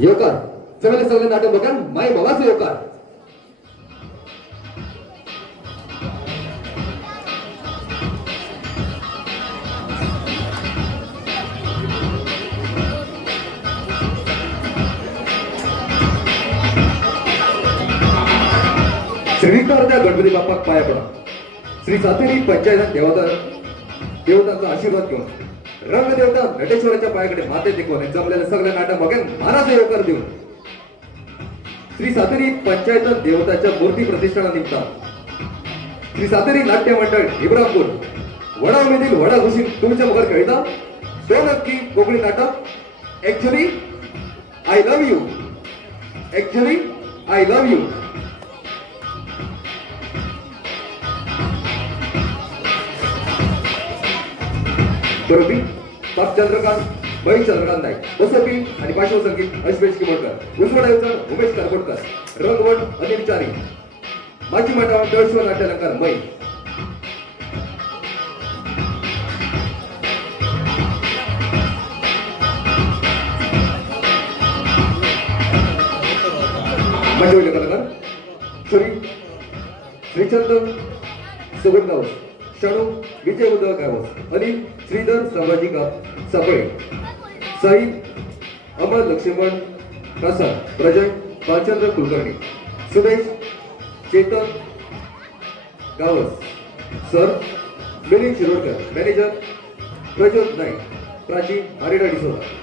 येवकार सगळे सगळे नाटक बघा माय बाबाच येवकार श्रीकर त्या गणपती बाप्पाक पाया पडा श्री सातेरी पंचायत देवतांचा आशीर्वाद घेऊन रंगदेवता नटेश्वराच्या पायाकडे माते टेकवून जमलेलं सगळं नाटक बघेन महाराज येवकार देऊन श्री सातेरी पंचायत देवताच्या मूर्ती प्रतिष्ठानानिमित्त श्री सातेरी नाट्य मंडळ इब्राहिमपूर वडामधील वडा घुशीन तुमच्या मुखार खेळता दोन अंकी कोकणी नाटक actually I love you actually I love you बरोबी ताप चंद्रकांत महेश चंद्रकांत नाईक बसपी आणि पार्श्वसंगीत अश्वेश किमोडकर उज्ज्वल आयोजन उमेश कारकोटकर रंगवट अनिल चारी माजी मंडळ तळश्वर नाट्यालंकार मै मंडळी कलाकार श्रीचंद सुगंधावस शाणू विजय उदय गावस अनिल श्रीधर संभाजी सापळे साहिब अमर लक्ष्मण प्रसाद प्रजय बालचंद्र कुलकर्णी सुदेश चेतन गावस सर मिलिंद शिरोडकर मॅनेजर प्रज्योत नाईक प्राची आरेडा डिसोदा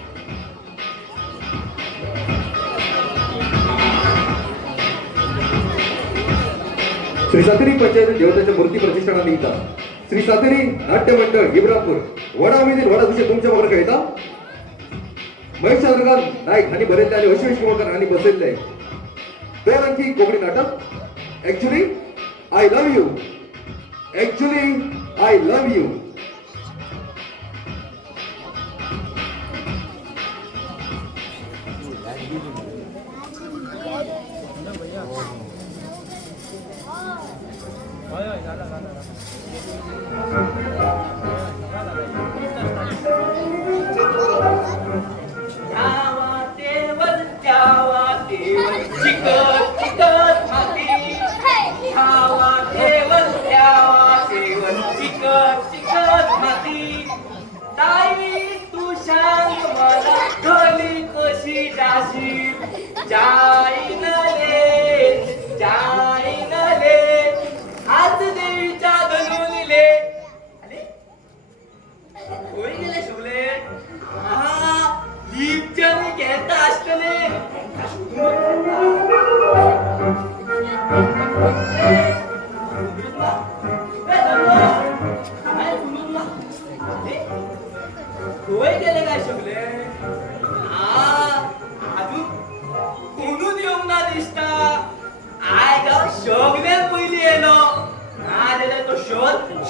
श्री सातेरी पंचायत देवताच्या मूर्ती प्रतिष्ठानानिमित्त श्री सातेरी नाट्य मंडळ इब्राहिमपूर वडामधील वडा घुशी तुमच्या बरोबर खेळता महेश चंद्रकांत नाईक आणि बरेचले आणि अश्वेश किमोडकर आणि बसलेले दोन अंकी कोकणी नाटक actually I love you actually I love you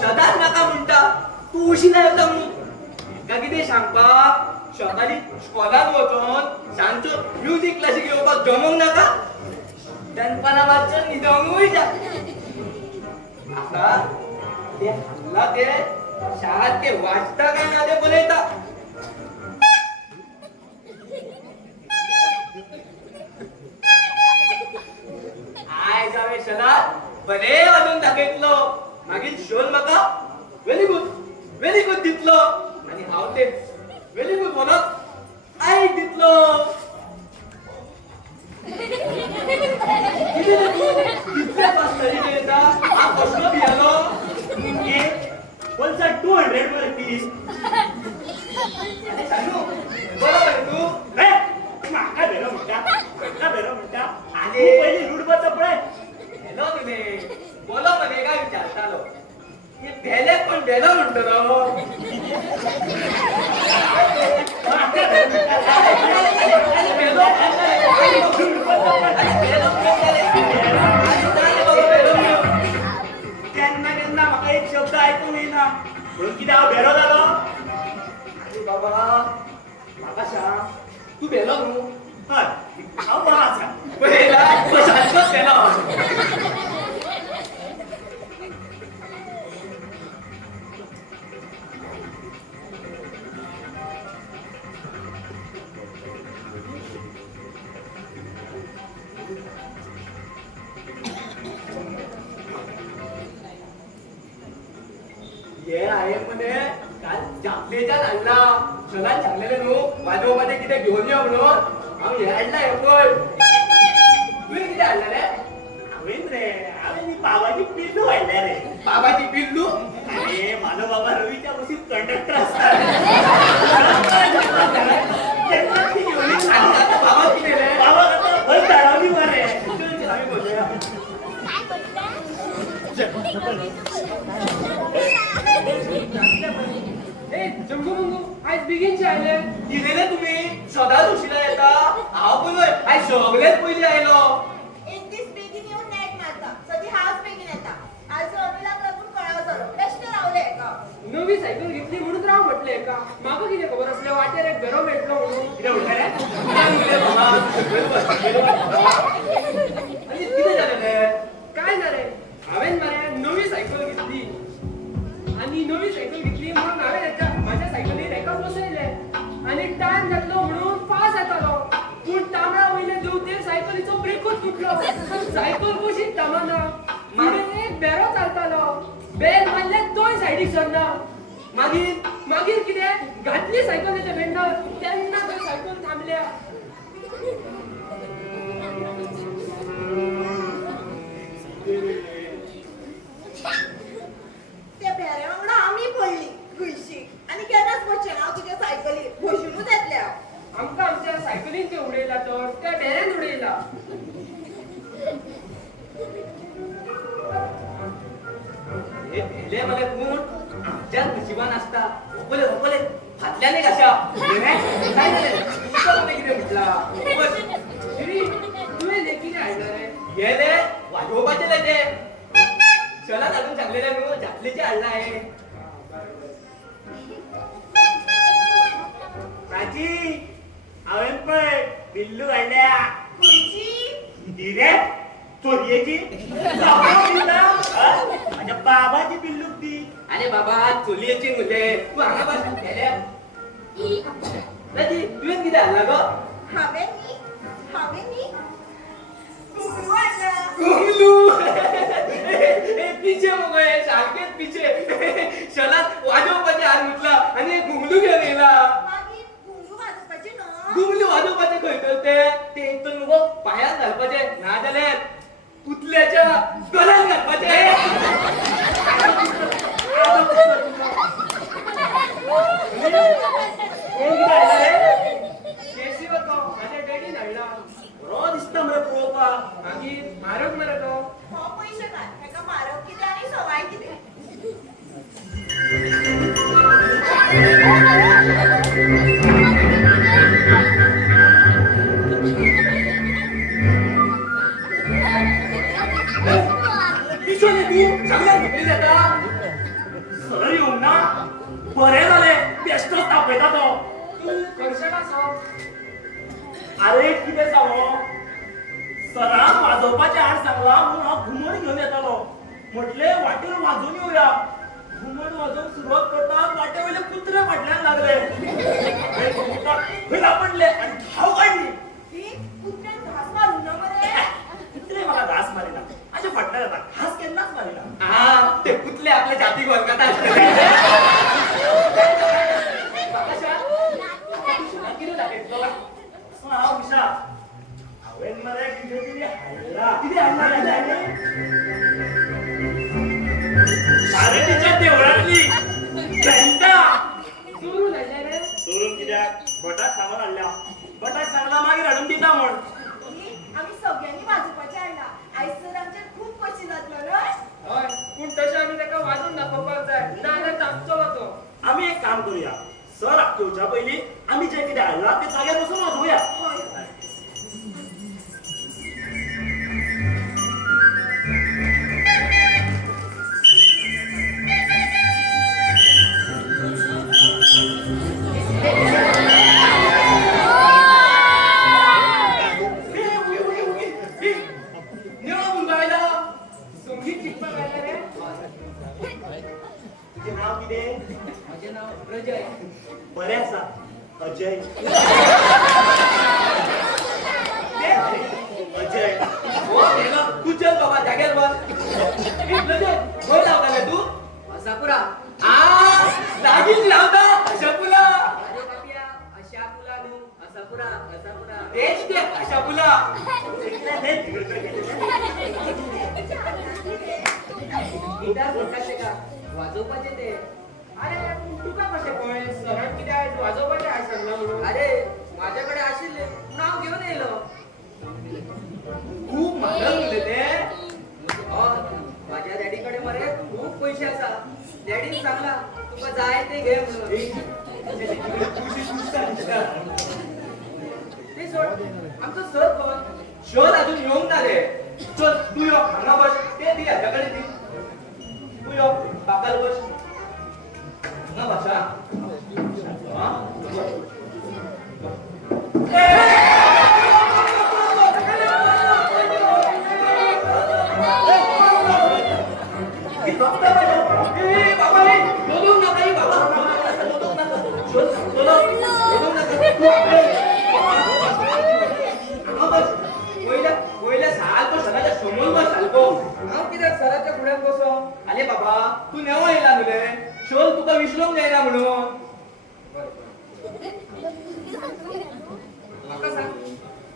सदाच नाका म्हणटा तू उशिरा येता म्हणून का कितें सांगपाक सकाळी स्कॉलान वचोन सांजचो म्युझिक क्लासीक येवपाक जमोंक नाका दनपारां मातसो न्हिदोंकूय जा आता ते हल्ला ते शाळेत ते वाचता काय ना ते बरयता आयज हांवें सदांच बरें वाजोवन दाखयतलो मागीर शोन म्हाका व्हेरी गुड दितलो आनी हांव ते व्हेरी गुड म्हणत आयक दितलो कितले पास येता हांव कसलो भियालो बोलसा 200 वर पीस सांगू बरोबर तू रे म्हाका बेरो म्हणटा आनी पयली लुडबो पळय हेलो तुने बोलो मने काय विचारतालो हे भेले पण भेलो म्हणतो केन्ना म्हाका एक शब्द ऐकूंक येना म्हणून कितें हांव भेलो जालो आरे बाबा म्हाका सांग तू भेलो न्हू हय हांव बरो आसा पळयला सारकोच भेलो हांवें मरे काल जापलेच्यान हाडला शनान सांगलेलें न्हू वाजोवपाचें कितें घेवन यो म्हणून हांव हें हाडला हें पळय तुवें कितें हाडला रे हांवें न्ही बाबाची पिल्लू हाडल्या रे बाबाची पिल्लू अरे म्हाजो बाबा रवीच्या बसीत कंडक्टर आसता तेन्ना ती घेवन आणि आता बाबा कितें रे बाबा आतां बस धाडावली मरे चल चल आमी बसुया ए जंगू मंगू आज बेगीनचे आयले कितें तुमी सदांच उशिरा येता हांव पळय आयज सगळेच पयलीं आयलो एक दीस बेगीन येऊन नेट मारता सदी हांव बेगीन येता आज अनिलाक लागून कळाव जालो बेश्टे रावले एका नवी सायकल घेतली म्हणून राव म्हटले का म्हाका कितें खबर असले वाटेर एक घरो मेळटलो म्हणून कितें म्हणटा रे कित्याक उलय बाबा सकयल बसलेलो आनी कितें जालें रे काय ना रे हांवेन मरे नवी सायकल घेतली आणि नवी सायकल घेतली म्हणून हांवें हेच्या म्हाज्या सायकलीर एका बसयले आणि टायम जातलो म्हणून पास येतालो पूण तांबडा वयले देवतेर सायकलीचो ब्रेकूच तुटलो सायकल कशीच थांबना मागीर एक बेरो चालतालो बेल मारले दोन सायडीक सरना मागीर कितें घातली सायकल तेच्या भेंडर तेन्ना थंय सायकल थांबल्या त्या भेऱ्या वांगडा आमी पडली गुळशीक आणि केन्नाच बसचें ना हांव तुज्या सायकलीर बसूनूच येतलें हांव आमकां आमच्या सायकलीन ते उडयला तर त्या बेऱ्यान उडयला हे भेले मले कोण आमच्याच नशिबान आसता ओपले फाटल्यान एक आशा काय जालें तुका कोणी कितें म्हटला श्री तुवें हे कितें हाडला रे गेले वाजोवपाचे ते शनान हाडून सांगलेले न्हू जातलेचे हाडला हे प्राची हांवें पळय पिल्लू हाडल्या खंयची ही रे चोरयेची माझ्या बाबाची पिल्लूक ती अरे बाबा चलयेची न्हू तू हांगा बस गेल्या राजी तुवें कितें हाडला गो हांवें न्ही घुंगरू हाडला घुंगलू पिचे मगो हे सारकेच पिचे शनात वाजोवपाचे हात मुटला आणि घुंगलू घेवन येयला मागीर घुंगरू वाजोवपाचे न्हू घुंगलू वाजोवपाचे खंय तर ते एक तर न्हू पायात घालपाचे ना जाल्यार पुतल्याच्या गळ्यात घालपाचे केसी वतो माझ्या डॅडीन हाडला बरो दिसता मरे पळोवपाक मागीर म्हारग मरे तो हो पयशे घाल हेका मारप कितें आनी सवाय कितें पिशोन तू सगळ्यात धुकली जाता सरळ येऊन ना बरें जालें बेश्टोच तापयता तो कर्शक आसो अरे कितें सांगो सरान वाजोवपाचे हाड सांगला म्हणून हांव घुमट घेवन येतालो म्हटले वाटेर वाजोवन येवया घुमट वाजोवंक सुरवात करता वाटे वयले कुत्रे फाटल्यान लागले खंय सापडले आनी धांव काडली ही कुत्र्यान घास मारून ना मरे कुत्रे म्हाका घास मारिना हाचे फाटल्यान येता घास केन्नाच मारिना हा ते कुतले आपल्या जातीक वळखता आसतले कितें दाखयतलो असो हांव विशा हांवेन मरे कितें तरी हाडला कितें हाडला सारटीच्या देवळांतली घंटा चोरून हाडले रे चोरून कित्याक भटाक सामान हाडल्या भटाक सांगला मागीर हाडून दिता म्हण ही आमी सगळ्यांनी वाजोवपाचें हाडला आयज तर आमचेर खूब पयशे जातलो न्हय हय पूण तशें आमी ताका वाजोवन दाखोवपाक जाय नाजाल्यार तापचो तो आमी एक काम करूया सर आपटोवच्या पयलीं आमी जें कितें हाडलां तें जाग्यार बसून वाजोवया नेवा मुंबईला संगीत शिकपाक आयला रे तुजें नांव कितें माझे नाव रजय बरें आसा अजय अजय हो गेलो तू चल बाबा जाग्यार बस रजय खंय लावताले तू सापुरा आ मागील लावता अशा पुला अरे बापिया, अशा पुला न्हू, असा पुरा, असा पुरा. तेच ते अशा पुला गिटार बोलताशे का? वाजोवपाचे ते. अरे तुका कशे कळ्ळें? सरळ कित्याक वाजोवपाचे हांवें सांगला म्हणून. अरे माझ्याकडे आशिल्ले, नाव घेऊन येयलो. खूप महाग उरले ते हय, माझ्या डॅडीकडे मरे खूप पैसे आसा. डॅडीन सांगला तुका जाय ते घे म्हणून. ते सोड, आमचो सर कोण? शोध अजून येऊन ना रे चल तू यो हांगा बस ते दी हाच्याकडे दी तू यो काकाल बस हांगा बसा हा? ए, बाबा, ए, बोलून नका, ए, बाबा. बोलून नका. शोध, बोलून नका. तू आपले. हांगा बस. वयल्या सारको सराच्या समोर बस सारको हांव कित्याक सराच्या फुड्यान बसो? आले बाबा तू नेवो येयला न्हू रे शोल तुका विसरूंक जायना म्हणून म्हाका सांग,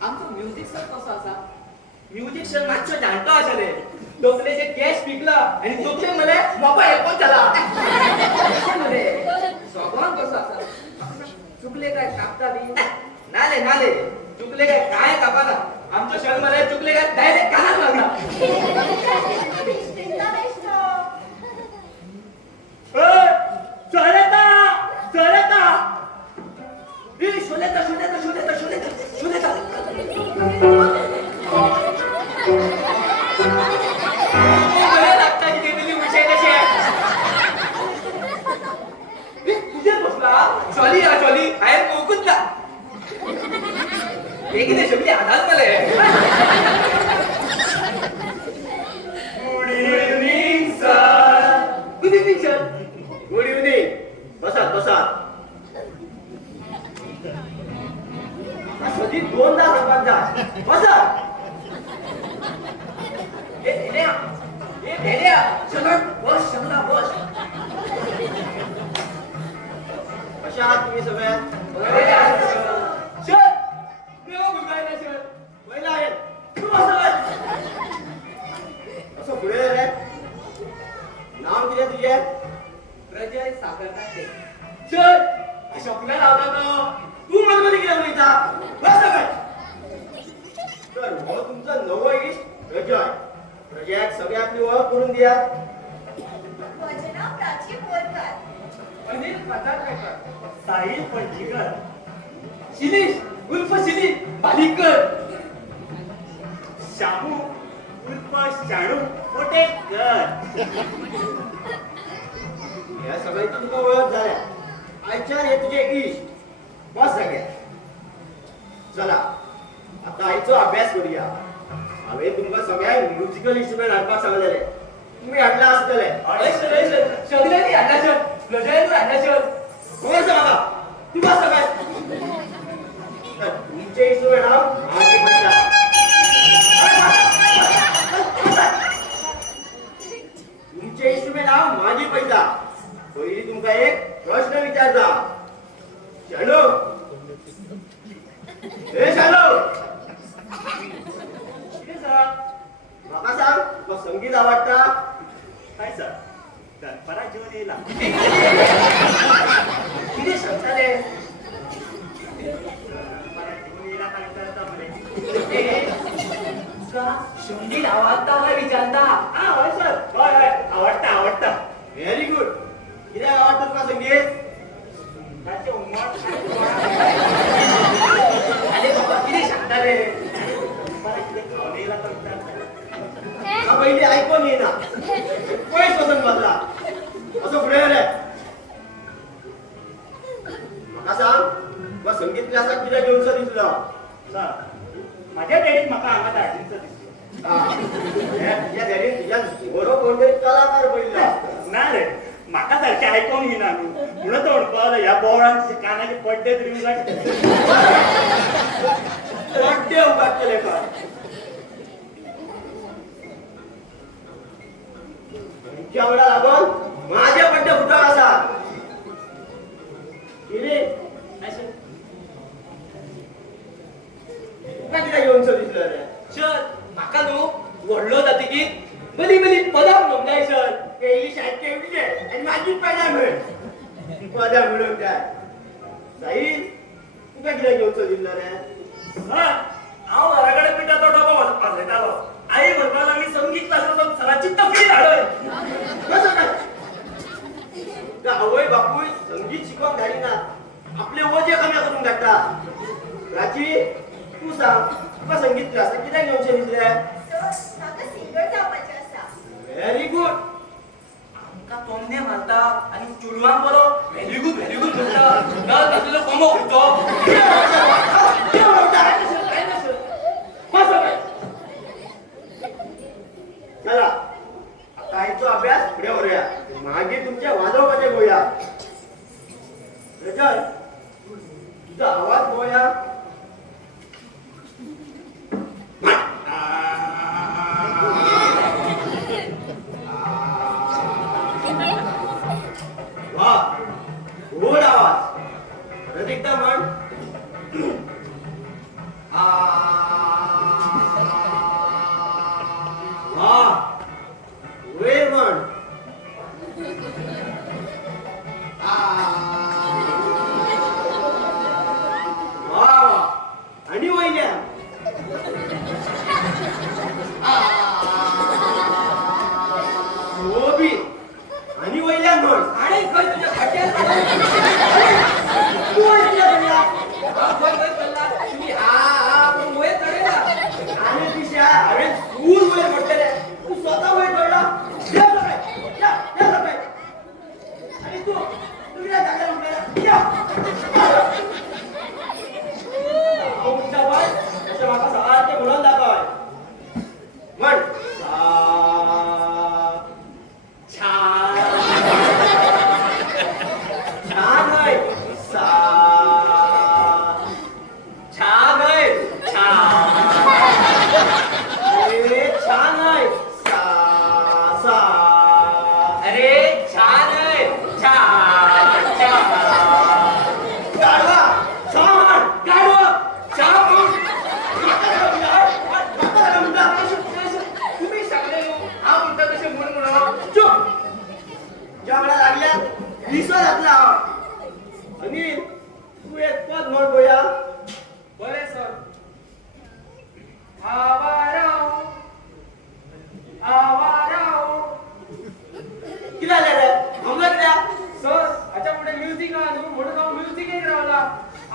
आमचो म्युझिक सर कसो आसा? म्युझिक सर मातसो जाणटो आसा रे तकलेचे केस पिकला आणि तकले मले मोबाईल हेडफोन झाला कशें मरे? स्वभाव कसो आसा? चुकले काय कापता बी? नाले चुकले काय कापाना आमचो शर मरे चुकले काय डायरेक्ट कानाक लागला बिस्किटला बेश्टो. चलता शोलेता लागता की गेलेली विषय कसे तुझे बसला चॉली आहे कोकुतला बेगीने सगळी आधार मले good evening sir good evening sir good evening बसा सदी दोनदा सांगत जा बसा भेड्या सगळं बस सगळा बस कशा आहात तुम्ही सगळ्यात असं पुढे रे नाव किती तुझे प्रजय साखरनाचे. चल स्वप्न लावता तू मध्ये गेला म्हणता बस तर हो तुमचा नवं इष्ट प्रजय सगळ्यातली ओळख करून द्या वजना प्राची बोरकर. अनिल पदार्पणकर. साहिल पणजीकर शिरीष उर्फ शिरी बालिकर शामू उर्फ शाणू कोटेकर या सगळ्याची तुका ओळख झाल्या आयच्या हे तुझे इष्ट बस सगळ्या चला आता आईचो अभ्यास करूया हांवें तुमकां सगळ्यांक म्युझिकल इन्स्ट्रुमेंट हाडपाक सांगलेले तुम्ही हाडला आसतले सगळ्यांनी हाडला सर प्रजयन हाडला सर खबर आसा म्हाका तू बस सगळ्या तुमचे इन्स्ट्रुमेंट हांव माझे पडटा तुमचे इन्स्ट्रुमेंट हांव माझी पळयता पयलीं तुमकां एक प्रश्न विचारता शाणू हे शाणू म्हाका सांग तुका संगीत आवडटा काय सर दनपारा जेवण येयला कितें सांगताले संगीत आवडता काय विचारता? हय सर हय आवडटा व्हेरी गुड कित्याक आवडटा तुका संगीत अरे बाबा कितें सांगता रे पयलीं आयकोन येना पयस वचून बसला असो फुडें रे म्हाका सांग तुका संगीत क्लासाक कित्याक घेवचो दिसलो सर माझ्या डॅडीन म्हाका हांगा धाडचो दिसलो या डॅडीन तुज्यान बरो कोण तरी कलाकार पयल्लो ना रे म्हाका सारकें आयकोंक येना न्हू म्हणून तो म्हणपाक ह्या बोवळान कानाचे पड्डे तरी पड्डे उबाटले खंय तुमच्या वांगडा लागून माझे पड्डे फुटोन आसा किरे अशें तुका कित्याक येवनसो दिसलो रे सर म्हाका न्हू व्हडलो जातकीर बरी बरी पदां म्हणूंक जाय सर पयलीं शाळेत केवली आनी मागीर पदां म्हण पदां म्हणूंक जाय साहिल तुका कित्याक येवनसो दिसलो रे सर हांव घरा कडेन पिठाचो डबो वाजयतालो आई म्हणपाक लागली संगीत क्लासाचो सराची तकली धाडय कसं काय का आवय बापूय संगीत शिकोवंक धाडिना आपले वजे कमी करून धाडटा राची तू सांग तुका संगीत क्लासाक कित्याक येवचें दिसलें सर म्हाका सिंगर जावपाचें आसा व्हेरी गुड आमकां तोंडे मारता आनी चेडवांक बरो व्हेरी गुड म्हणटा ना तातूंतलो कोमो करतो चला आता आयचो अभ्यास फुडें व्हरुया मागीर तुमचे वाजोवपाचें पळोवया रजत तुजो आवाज पळोवया वा गोड आवाज परत एकदा म्हण वा वयर म्हण वा आणि वयल्या बी आणि वयल्यान म्हण आणि खंय तुझ्या फाटल्यान तू वयल्या बघला खंय पडला तुम्ही हा पण वयर चढयला आणि दिशा हांवें दूर वयर म्हटलेले तू स्वता वयर पडला या सकाळी आणि तू कित्याक जाग्यार म्हटलेला या हांव म्हणटा बाय अशें म्हाका सारकें म्हणून दाखय म्हण छान आहे सा छान आहे छान आहे सा सा अरे छान आहे छान गाढवा छान गाढवा छान तुम्ही सगळे हांव म्हणटा तशें म्हण म्हणून चुप जेवणा लागल्या विसर घातला अनिल तू एक पद म्हण पळोवया बरे सर आवाराव किती जालें रे हमला कित्या सर हाच्या फुडें म्युझिक आहा न्हू म्हणून हांव म्युझिकेक रावला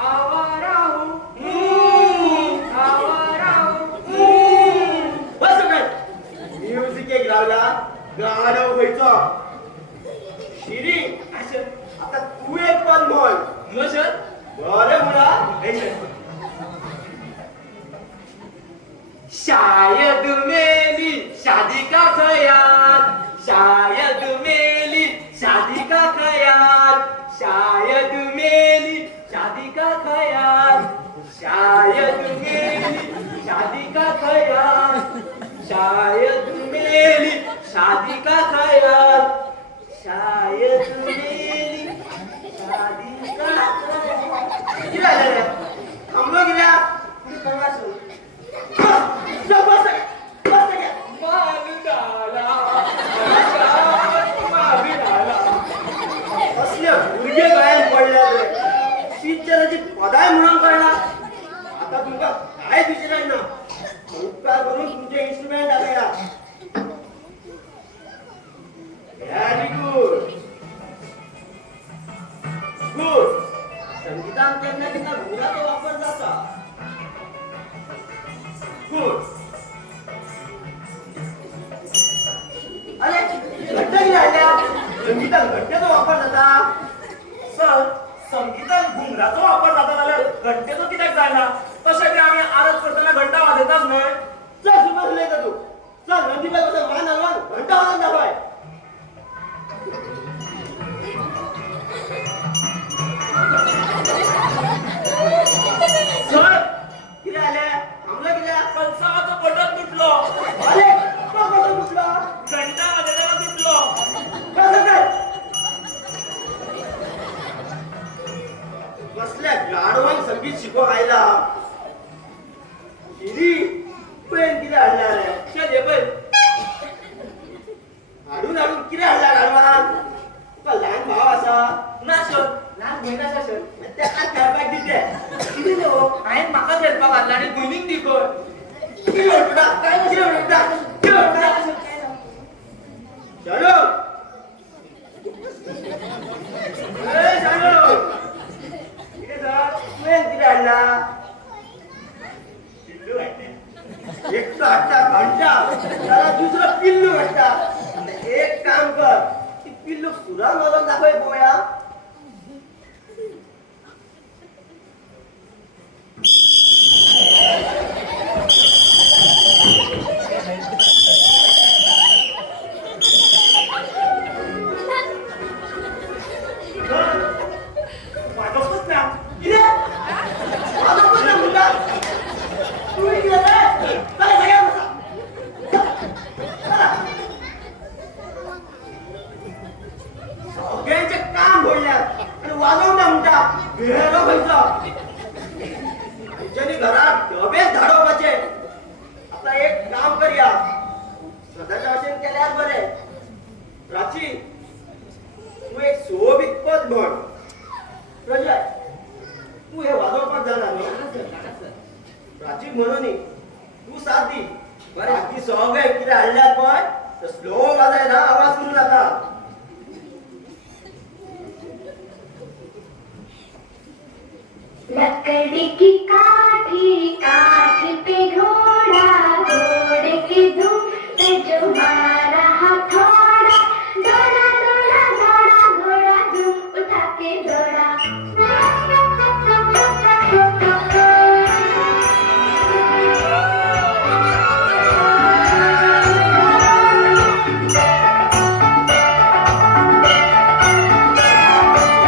आवाराव बस सगळं म्युझिकेक रावला गाडव खंयचो शिरी आता तू एक पद म्हण नो सर बरें म्हणा शायद मेरी शादी का ख्याल शायद मेरी शादी का ख्याल शायद मेरी शादी का ख्याल शायद मेरी शादी का ख्याल शायद मेरी शादी का ख्याल शायद मेरी शादी का किती जालें रे थांबलो कित्या तू कळवास बस असले भुरगे गळ्यान पडले रे टीचराची पदाय म्हणून कळना आता तुमका काय विचाराय ना उपकार करून तुमचे इन्स्ट्रुमेंट दाखया व्हेरी गुड गुड संगीतान केन्ना केन्ना घुंगराचो वापर जाता गुड अरे घट्ट किती हाडल्या संगीतान घट्टेचो वापर जाता सर संगीतान घुंगराचो वापर जाता जाल्यार घंटेचो कित्याक जायना तशें बी आमी आरत करतना घंटा वाजयताच न्हय चल सुमार उलयता तू चल नंदीबाई वचून मान हलवान घंटा वाजोवन दाखय सर कितें जालें थांबलो कित्याक कलसावाचो बटन तुटलो अरे तो कसो घुसलो घंटा वाजयतना तुटलो कसो काय कसल्या गाडवांक संगीत शिकोवंक आयला शिरी पळय कितें हाडला रे चल ये पळय हाडून हाडून कितें हाडला गाडवांक तुका ल्हान भाव आसा ना शर ल्हान भयण आसा शर तेका खेळपाक दिते कितें रे हो हांवें म्हाका खेळपाक हाडला आनी भयणीक दी खंय कितें म्हणटा कितें म्हणटा कितें म्हणटा शालू ए शालू कितें जात तुवें कितें हाडला पिल्लू हाडलें एकटो हाडटा भांडटा जाल्यार दुसरो पिल्लू हाडटा आतां एक काम कर ती पिल्लू सुरा मारून दाखय पळोवया वाजोवपूच ना कितें वाजोवपूच ना म्हणटा तुवें कितें रे चला सगळ्या बसा सगळ्यांचे काम घडल्यात आणि वाजवता म्हणटा भेरो खंयचो आमच्यानी घरात डबेच धाडोवपाचे आता एक काम करया सदाच्या भशेन केल्यार बरें प्राची तू एक सोबीत पद म्हण प्रजय तू हे वाजवपाक जाणा न्हू प्राची म्हणून तू साथ दी बाकी सगळे कितें हाडल्यात पळय ते स्लो वाजय ना आवाज करू नाका लकड़ी की काठी काठी पे घोड़ा घोड़े की धूम पे जो मारा हथौड़ा दौड़ा दौड़ा दौड़ा घोड़ा धूम उठा के दौड़ा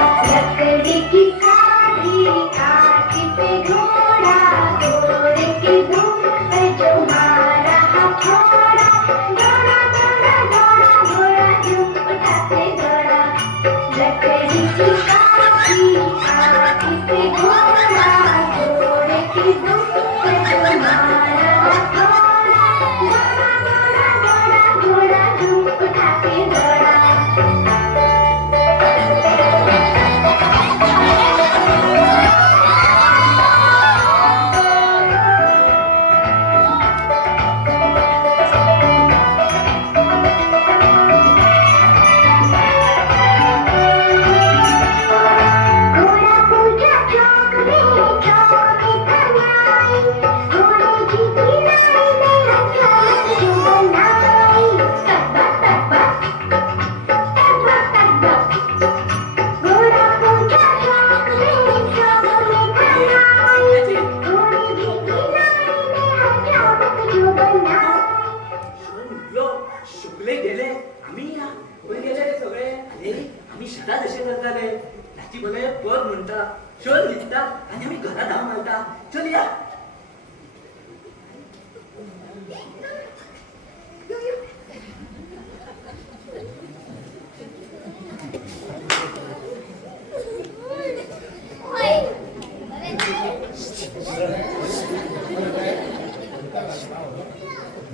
लकड़ी की काठी काठी पे घोड़ा घोड़े की धूम पे जो मारा हथौड़ा दौड़ा दौड़ा दौड़ा घोड़ा धूम उठा के दौड़ा लकड़ी की काठी काठी पे घोड़ा घोड़े की धूम पे जो मारा हथौड़ा दौड़ा दौड़ा दौड़ा घोड़ा धूम उठा के दौड़ा घोड़ा पूजा चौक में चौकी बनाई घोड़े की किनारे में हथौड़ा जो बनाई तब्बा तब्बा तब्बा तब्बा घोड़ा पूजा चौक में बनाई घोड़े की किनारे में हथौड़ा जो बनाई म्हटलो शुक्ले गेले आम्ही या खंय गेले रे सगळे अरे आम्ही शेतात असे करताले राती भले पद म्हणटा चल दिसता आणि आम्ही घरा धांव घालता चल या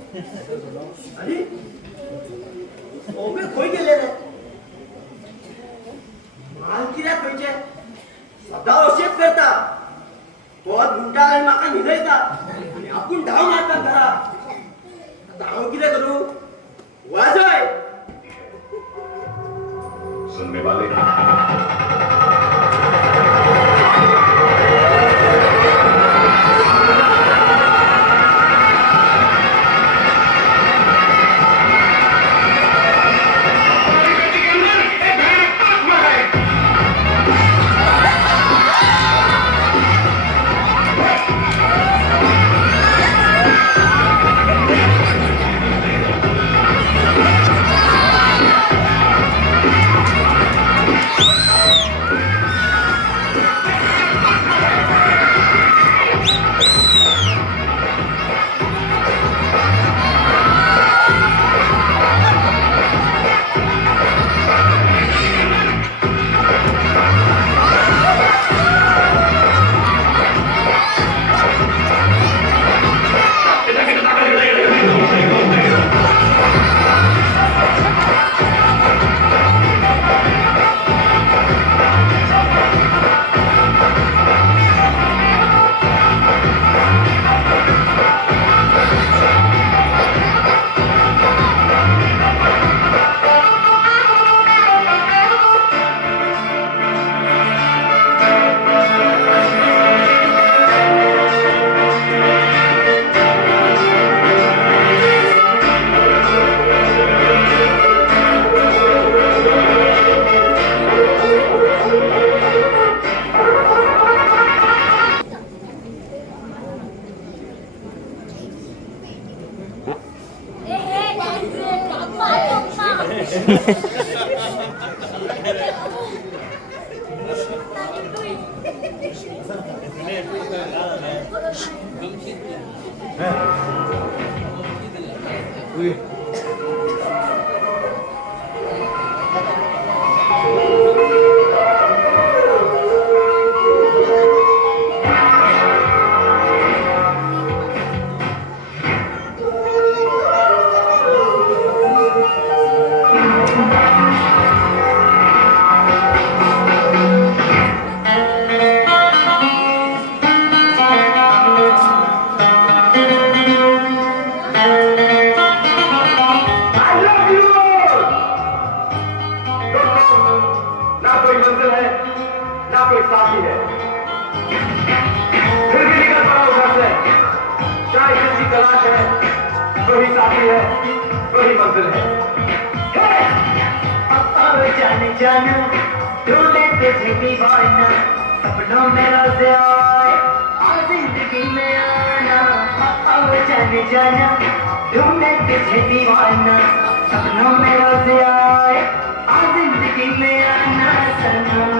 अरे सगळे खंय गेले रे माल कित्याक खंयचे सदां अशेंच करता पद म्हणटा आनी म्हाका न्हिदयता आनी आपूण धांव मारता घरा आतां हांव कितें करूं वाजय सुनने वाले ना कोई मंजिल है ना कोई साथी है फिर भी निकल पड़ा उधर से शायद जिसकी तलाश है वही साथी है वही मंजिल है जाने जाना ढूंढे तुझे दीवाना सपनों में रोज आए और जिंदगी में आना आओ जाने जाना ढूंढे तुझे दीवाना सपनों में रोज आए और जिंदगी में आना सनम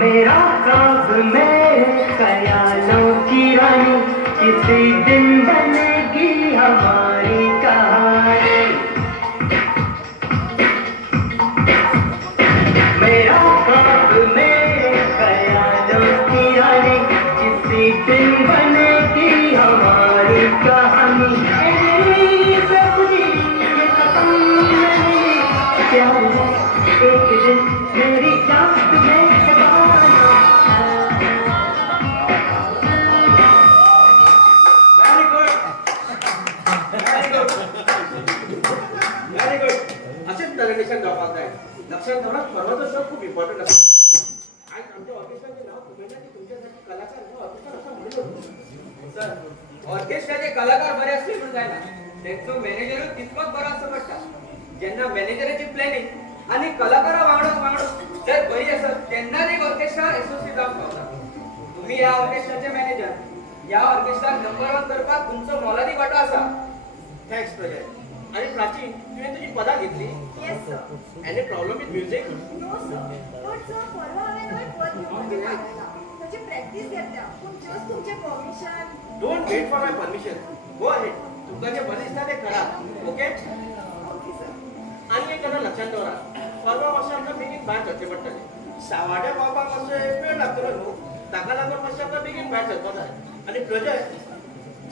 मेरा ख्वाब मेरे ख्यालों की रानी किसी दिन बनेगी हमारी कहानी मेरा ख्वाब मेरे ख्यालों की रानी किसी दिन बनेगी हमारी कहानी मेरी सपनी ये सपन नहीं क्या है एक दिन मेरी चाहत में लक्षात ठेवा परवाचा शो खूप इम्पॉर्टंट असतो आज आमच्या ऑर्केस्ट्राचे नाव घुमवण्याची तुमच्यासाठी कलाकार ऑर्केस्ट्रा असं म्हणलं सर ऑर्केस्ट्राचे कलाकार बरे असतील पण काय ना त्यांचं मॅनेजर तितकंच बरं असं वाटतं ज्यांना मॅनेजरची प्लॅनिंग आणि कलाकारा वांगडत जर बरी असत त्यांना एक ऑर्केस्ट्रा असोसिएट जाऊन पावता तुम्ही या ऑर्केस्ट्राचे मॅनेजर या ऑर्केस्ट्रा नंबर 1 करपाक तुमचं मोलादी वाटो असा थँक्स प्रजय आणि प्राची तुम्ही तुझी पदा घेतली yes sir any problem with music no sir पण सर परवा हांवें नवी पद घेवपाची थारायला ताची प्रॅक्टीस घेतल्या पूण जस्ट तुमचे permission don't wait for my permission go ahead तुका जे बरें दिसता तें करा ओके ओके सर आनी एक गजाल लक्षात दवरा परवा मातशें आमकां बेगीन भायर सरचें पडटलें सावाड्या पावपाक मातशें वेळ लागतलो न्हू ताका लागून मातशें आमकां बेगीन भायर सरपाक जाय आनी प्रजय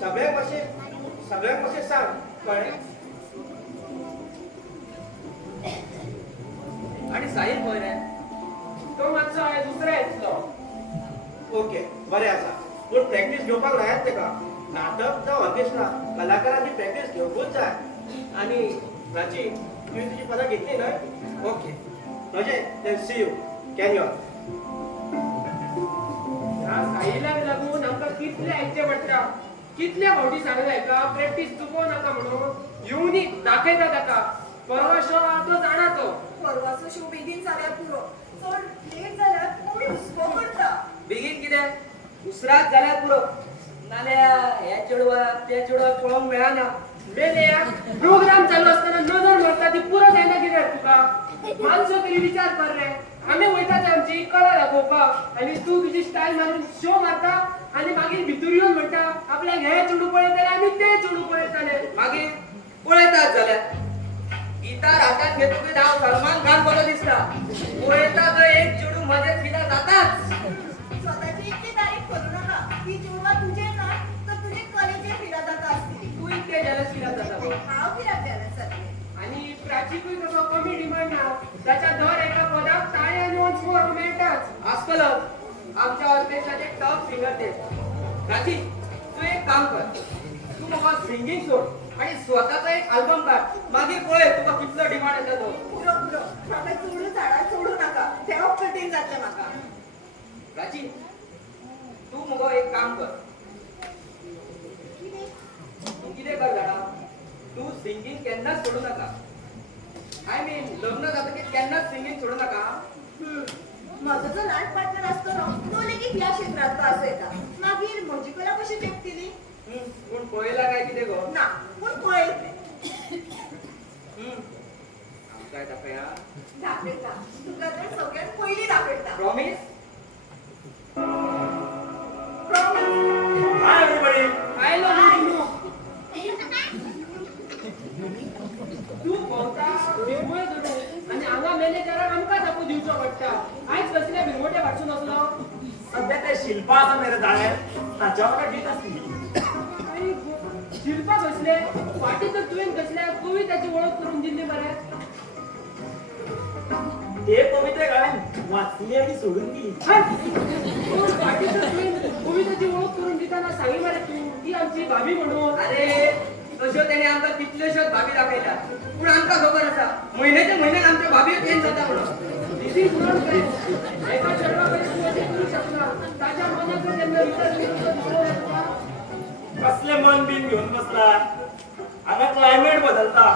सगळ्यांक मातशें सांग कळ्ळें आणि साहिल खंय रे तो मातसो हांवें दुसरो येतलो ओके बरें आसा पूण प्रॅक्टीस घेवपाक लायात तेका नाटक जावं ऑर्केस्ट्रा कलाकारांची प्रॅक्टीस घेवपूच जाय आनी प्राची तुवें तुजी पदां घेतली न्हय okay Ajay then see you can you ह्या साहिलाक लागून आमकां कितले आयचे पडटा कितले फावटी सांगलें हेका प्रॅक्टीस चुकोव नाका म्हणून येवनी दाखयता ताका परवा शो आहा तो जाणा तो परवाचो शो बेगीन जाल्यार पुरो चड लेट जाल्यार कोणी हुस्को करता बेगीन कितें उसरात जाल्यार पुरो नाल्यार हे चेडवाक ते चेडवाक पळोवंक मेळना मेल्या प्रोग्राम चालू असताना नजर मारता ती पुरो जायना कित्याक तुका माणसो तरी विचार कर रे आमी वयता ते आमची कला दाखोवपाक आनी तूं तुजी स्टायल मारून शो मारता आनी मागीर भितर येवन म्हणटा आपल्याक हे चेडू पळयताले आनी ते चेडू पळयताले मागीर पळयतात जाल्यार गिटार हातात घेतकूच हांव सलमान खान कसो दिसता पळयता तर एक चेडू मजेत फिदा जाताच स्वतःची इतकी तारीफ करू नका ती चेडवां तुजे ना तर तुजे कलेचे फिरा जाता आसतली तू इतके जेलस कित्याक जाता गो हांव कित्याक जेलस जातलें आणि प्राचीकूय तसो कमी डिमांड ना त्याच्या दर एका पदाक टाळे आणि वन्स मोर मेळटाच आसतलो आमच्या ऑर्केस्ट्राचे टॉप सिंगर ते. राजी, तू एक काम कर. तू म्हाका सिंगिंग सोड आणि स्वतःचा एक अल्बम काढ. मागीर पळय तुका कितलो डिमांड येता तो. पुरो पुरो म्हाका सोडू झाडार सोडू नाका तेव्हा कठीण जातलें म्हाका. राजी, तू मगो एक काम कर. तू कितें कर जाणा, तू सिंगिंग केन्नाच सोडू नका. आय मीन लग्न जातकीर केन्नाच सिंगिंग सोडू नका. म्हजो जो नाट पार्टनर असतो न्हू तो लेगीत ह्या क्षेत्रांत पास येता. मागीर म्हजी कला कशी तेंपतली? पूण पळयला काय कितें गो? ना पूण पळयतलें. आमकांय दाखया. दाखयता तुका तर सगळ्यात पयलीं दाखयता. Promise? Hi everybody. I love you. तू भोंवता भिरमोळे धरून आनी हांगा मॅनेजराक आमकां दाखोव दिवचो पडटा. आयज कसले भिरमोटे भाटसून असलो. सध्या ते शिल्पा आसा मेरे जाळ्यार ताच्या वांगडा डीट आसली. आनी शिल्पा कसले फाटीं तर तुवें कसल्या कविताची वळख करून दिल्ली मरे. ते कवितेक हांवें वाचली आनी सोडून दिली. फाटीं तर तुवें कविताची वळख करून दिताना सांगी मरे तू ती आमची भाभी म्हणून. अरे तश्यो तेणे आमकां कितल्योश्योच भाभी दाखयल्या. पूण आमकां खबर आसा म्हयन्याचे म्हयने आमच्यो भाभयो चेंज जाता म्हणून. दिस इज नॉट फेअर. एका चेडवाकडे तू अशें करू शकना. ताच्या मनाकडे जेन्ना विचार करून तो दुसरो येता. कसले मन बीन घेऊन बसला. हांगा क्लायमेट बदलता,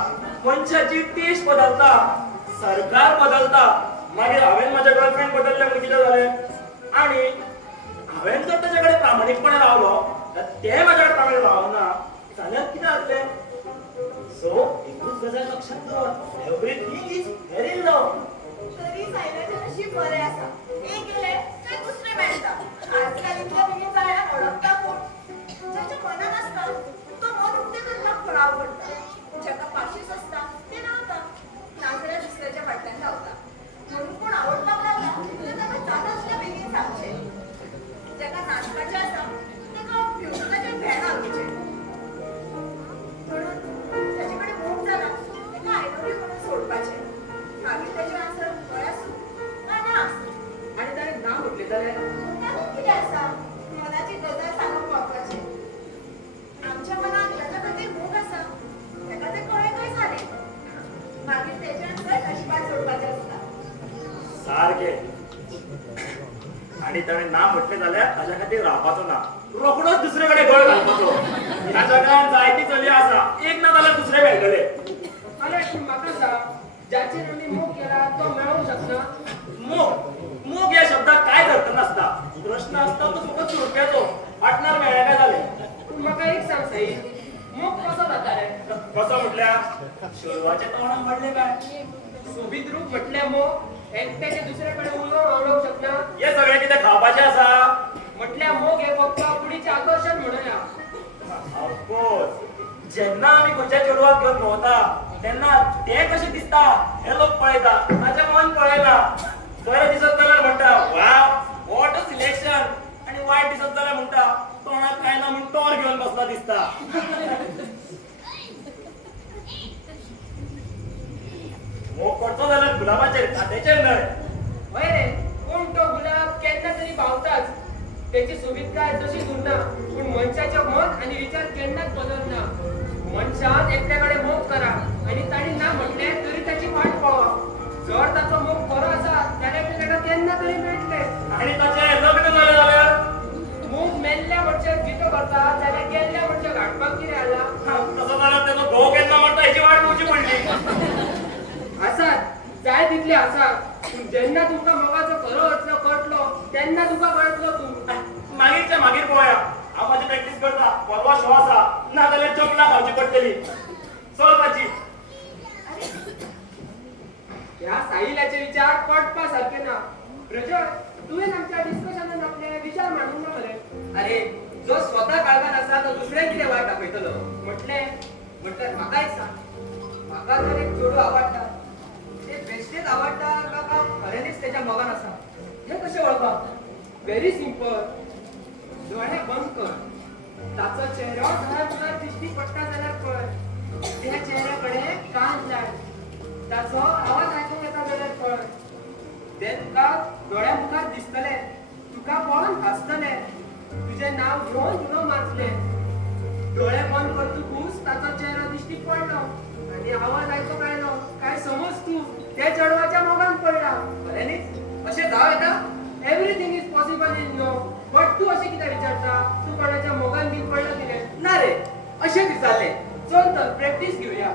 मनशाची टेस्ट बदलता, सरकार बदलता. मागीर हांवें म्हाज्या गर्लफ्रेंड बदलले म्हणून कितें जालें? आणि हांवें जर ताचे कडेन प्रामाणीकपणे रावलो जाल्यार ते म्हाज्या कडेन प्रामाणीक रावना जाल्यार कितें जातलें? सो एकूच गजाल लक्षात दवर, एव्हरीथिंग इज व्हेरी लव. तरी सायलाचें नशीब बरें आसा. एक गेले काय दुसरे मेळटा. आजकाल इतल्या बेगीन जाळ्याक ओळखता कोण? ज्याच्या मनात असता तो मन उक्ते करपाक फळाव करता. ज्याका पाशीस असता ते रावता. नाजाल्यार दुसऱ्याच्या फाटल्यान धांवता. म्हणून कोण आवडपाक लागला तर ताका जाता तितल्या बेगीन सांगचें. ज्याका नाचपाचें आसा ताका म्युजिकाचेर भेण घालूचें. म्हणून त्याचे कडेन मोग जाला ताका आय लव्ह यू म्हणून सोडपाचें. मागीर ताचें आन्सर हय आसूं वा ना आसूं. आणि ताणें ना म्हटलें जाल्यार तातूंत कितें आसा? मनाची गजाल सांगप महत्वाचें. आमच्या मनात ताच्या खातीर मोग आसा ताका तें कळ्ळें काय जालें. मागीर ताचें आन्सर नशिबान सोडपाचें आसता. सारकें. आणि ताणें ना म्हटलें जाल्यार ताच्या खातीर रावपाचो ना, रोखडोच दुसरे कडेन गळ घालपाचो. ह्या जगान जायती चलयो आसा, एक ना जाल्यार दुसरे मेळटले. अरे पूण म्हाका सांग, ज्याचेर आमी मोग केला तो मेळोंक शकना. मोग मोग या शब्दात काय अर्थ नासता. प्रश्न असता तो फकत सुटक्याचो. पार्टनर मेळ्ळें काय जालें. पूण म्हाका एक सांग साई, मोग कसो जाता रे? कसो म्हटल्यार शोरवाचे तोंडाक म्हणलें काय? सोबीत रूप म्हटल्यार मोग एकट्याचे दुसरे कडेन उलोवंक आवडूंक शकना. हे सगळें कितें खावपाचें आसा? म्हटल्यार मोग हे फक्त कुडीचें आकर्षण म्हणूया. ऑफकोर्स. जेन्ना आमी खंयच्या चेडवाक घेवन भोंवता तेन्ना तें कशें दिसता हे लोक पळयता, ताचें मन पळयना. बरें दिसत जाल्यार म्हणटा वाव वॉट अ सिलेक्शन, आनी वायट दिसत जाल्यार म्हणटा तोंडाक काय ना म्हूण टॉर घेवन बसला दिसता. मोग करचो जाल्यार गुलाबाचेर, कांद्याचेर न्हय. हय रे, पूण तो गुलाब केन्ना तरी भावताच. त्याची सोबीतकाय तशीच उरना, पूण मनशाचें मन आनी विचार केन्नाच बदलना. मनशान एकट्याकडे मोग करा आनी ताणी ना म्हटलें तरी ताची फाट पळोवप. जर ताचो मोग बरो आसा जाल्यार ताका केन्ना तरी मेळटले. आनी ताचें लग्न जालें जाल्यार मोग मेल्ल्या मनशाक जितो करता जाल्यार गेल्ल्या मनशाक हाडपाक कितें आला? तसो जाल्यार तेजो घोव केन्ना मरता हेची वाट पळोवची पडली. आसात, जाय तितले आसात, पूण जेन्ना तुमकां मोगाचो खरो अर्थ कळटलो तेन्ना तुका कळटलो तूं. मागीरच्या मागीर पळोवया. हांव म्हाजी प्रॅक्टीस करता. परवा शो आसा, ना जाल्यार चपलां खावची पडटली. चलपाची. ह्या साहिलाचे विचार पटपा सारखे ना. प्रजय, तुवें आमच्या डिस्कशनान आपले विचार मांडूंक ना मरे. अरे जो स्वता काळगान आसा तो दुसऱ्याक कितें वायट दाखयतलो? म्हटल्यार म्हाका एक सांग. म्हाका जर एक चेडूं आवडटा ते बेश्टेच आवडटा काय खऱ्यांनीच तेच्या मोगान आसा हे कशें वळखप? Very simple. डोळे बंद कर. ताचो चेहरो जर दिश्टी पडटा जाल्यार पळय. त्या चेहऱ्याकडे कान लाय. ताचो आवाज आयकूंक येता जाल्यार पळय. ते तुका दोळ्या मुखार दिसतले. तुका तुका कोण हसतले तुझे नाव घेऊन तुला मारतले डोळे बंद करतकूच ताचो चेहरा दिश्टी पडलो आणि आवाज ऐकून आयलो काय समज तू त्या चढवाच्या मोगान पडला बरे न्ही अशें जाव येता everything is possible in no but तू अशें कित्याक विचारता तू कोणाच्या मोगान बी पडला कितें ना रे अशें दिसतालें चल तर प्रॅक्टिस घेऊया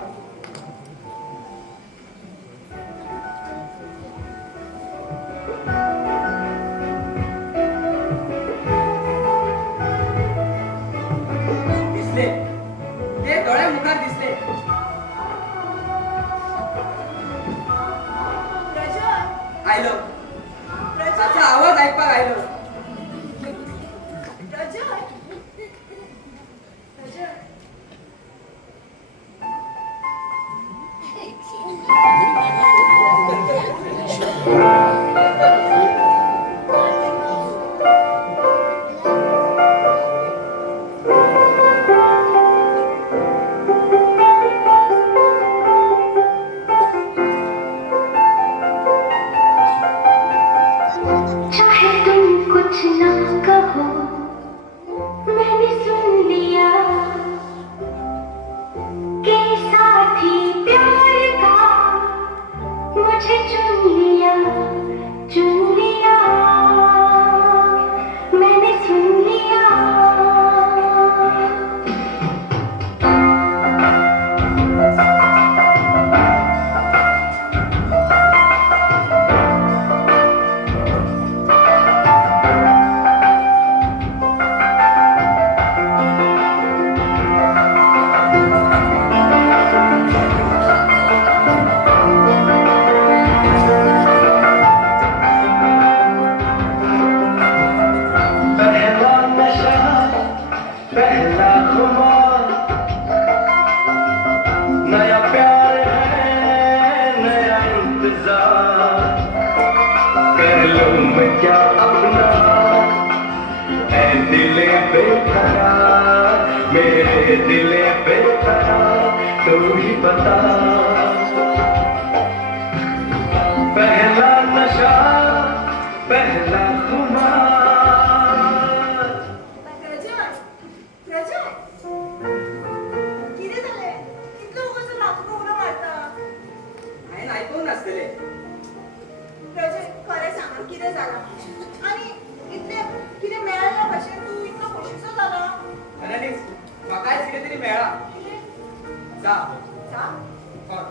दिसले ते डोळ्या मुखार दिसले प्रज्वल आयलो प्रज्वल ताचो आवाज आयकपाक आयलो प्रज्वल प्रज्वल चाहे तुम कुछ ना कहो मैंने सुन लिया कि साथी प्यार का मुझे चुन लिया मैंने सुन लिया पहला नशा पहला खुमार नया प्यार है नया इंतजार कर लूं मैं क्या अपना ऐ दिले बेकरार मेरे दिले बेकरार तू ही बता पहला नशा पहला खुमार प्रज्वल प्रज्वल कितें जालें कितलो उगोच म्हाका उलो मारता हांवें आयकूंक नासतलें प्रज्वल खरें सांग कितें जालां आनी कितें मेळ्ळा भशेन तूं इतलो खोशेचो जालो अरे न्ही म्हाकाय कितें तरी मेळ्ळा जा हय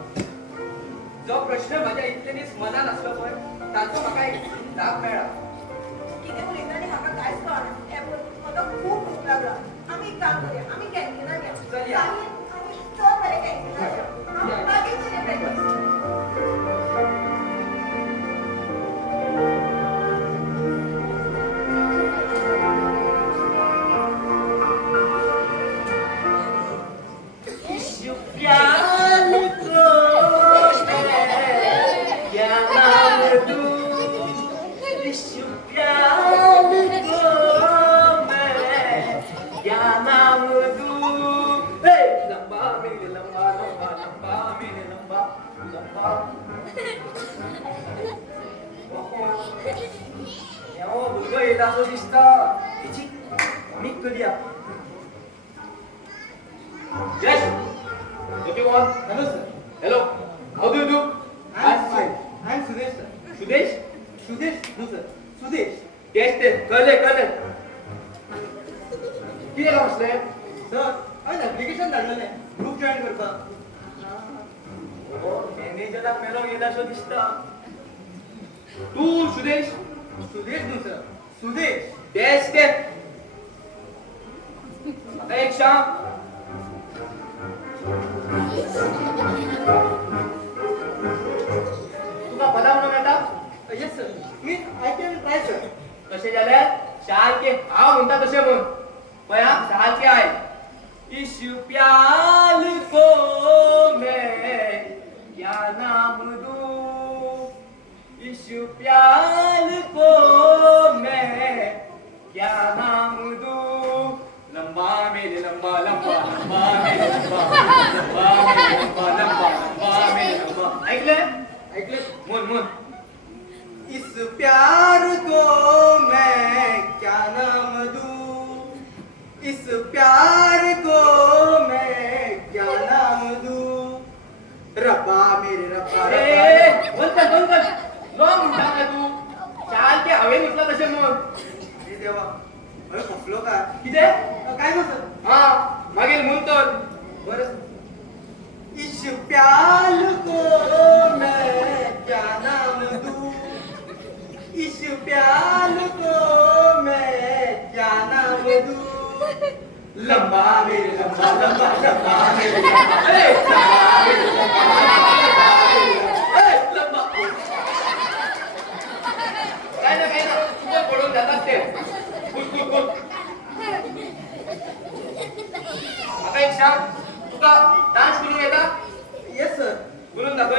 जो प्रश्न म्हाज्या इतले दीस मनान आसलो पळय ताचो म्हाका एक जाप मेळ्ळा कितें उलयता आनी म्हाका कांयच कळना हें पळय म्हाका खूब भूक लागला आमी एक काम करया आमी कॅन्टिनान या चल या. आमी चल बरें कॅन्टिनान या मागीर करुया प्रॅक्टीस प्यार को क्या नाम दूं विश्व प्यार को मैं क्या नाम दूं लंबा मेरे लंबा लंबा लंबा मेरे लंबा लंबा यावो भुरगो येता असो दिसता हेची मीट करूया yes What do you want? Hello, sir. Hello. How do you do? I'm fine. I'm Sudesh, sir. Sudesh? Sudesh? No, sir. Sudesh. Yes, yes. कळले. किती काम असले? सर हांवें ऍप्लिकेशन धाडलेलें ग्रुप जॉईन करपाक मॅनेजराक मेलो येदासो दिसता. तू सुदेश? सुदेश न्हू सर सुदेश तेच ते. म्हाका एक सांग. तुका पदां म्हणून येता? Yes sir me I can try sir तशें जाल्यार सारके हांव म्हणटा तशें म्हण. पळय हां सारके आय. इश्क प्यार को मैं क्या नाम दूं इश्क प्यार को मैं क्या नाम दूं लंबा मेरे लंबा लंबा लंबा मेरे लंबा लंबा मेरे लंबा लंबा लंबा मेरे लंबा ऐकले म्हण इस प्यार को मैं रब्बा मेरे रब्बा ए बंद कर बंद कर लॉंग म्हणता ना तू चाल ते हवे निघला तसे मग अरे देवा अरे फसलो का किती काय म्हणत हा मागील म्हणतो बरं इश प्याल को मैं क्या नाम दूं इश प्याल को मैं क्या नाम दूं लंबा मेरे लंबा लंबा लंबा मेरे लंबा मेरे लंबा काय ना तू पडून जातात ते कुल आता एक सांग तुका डान्स करून येता येस सर बोलून दाखव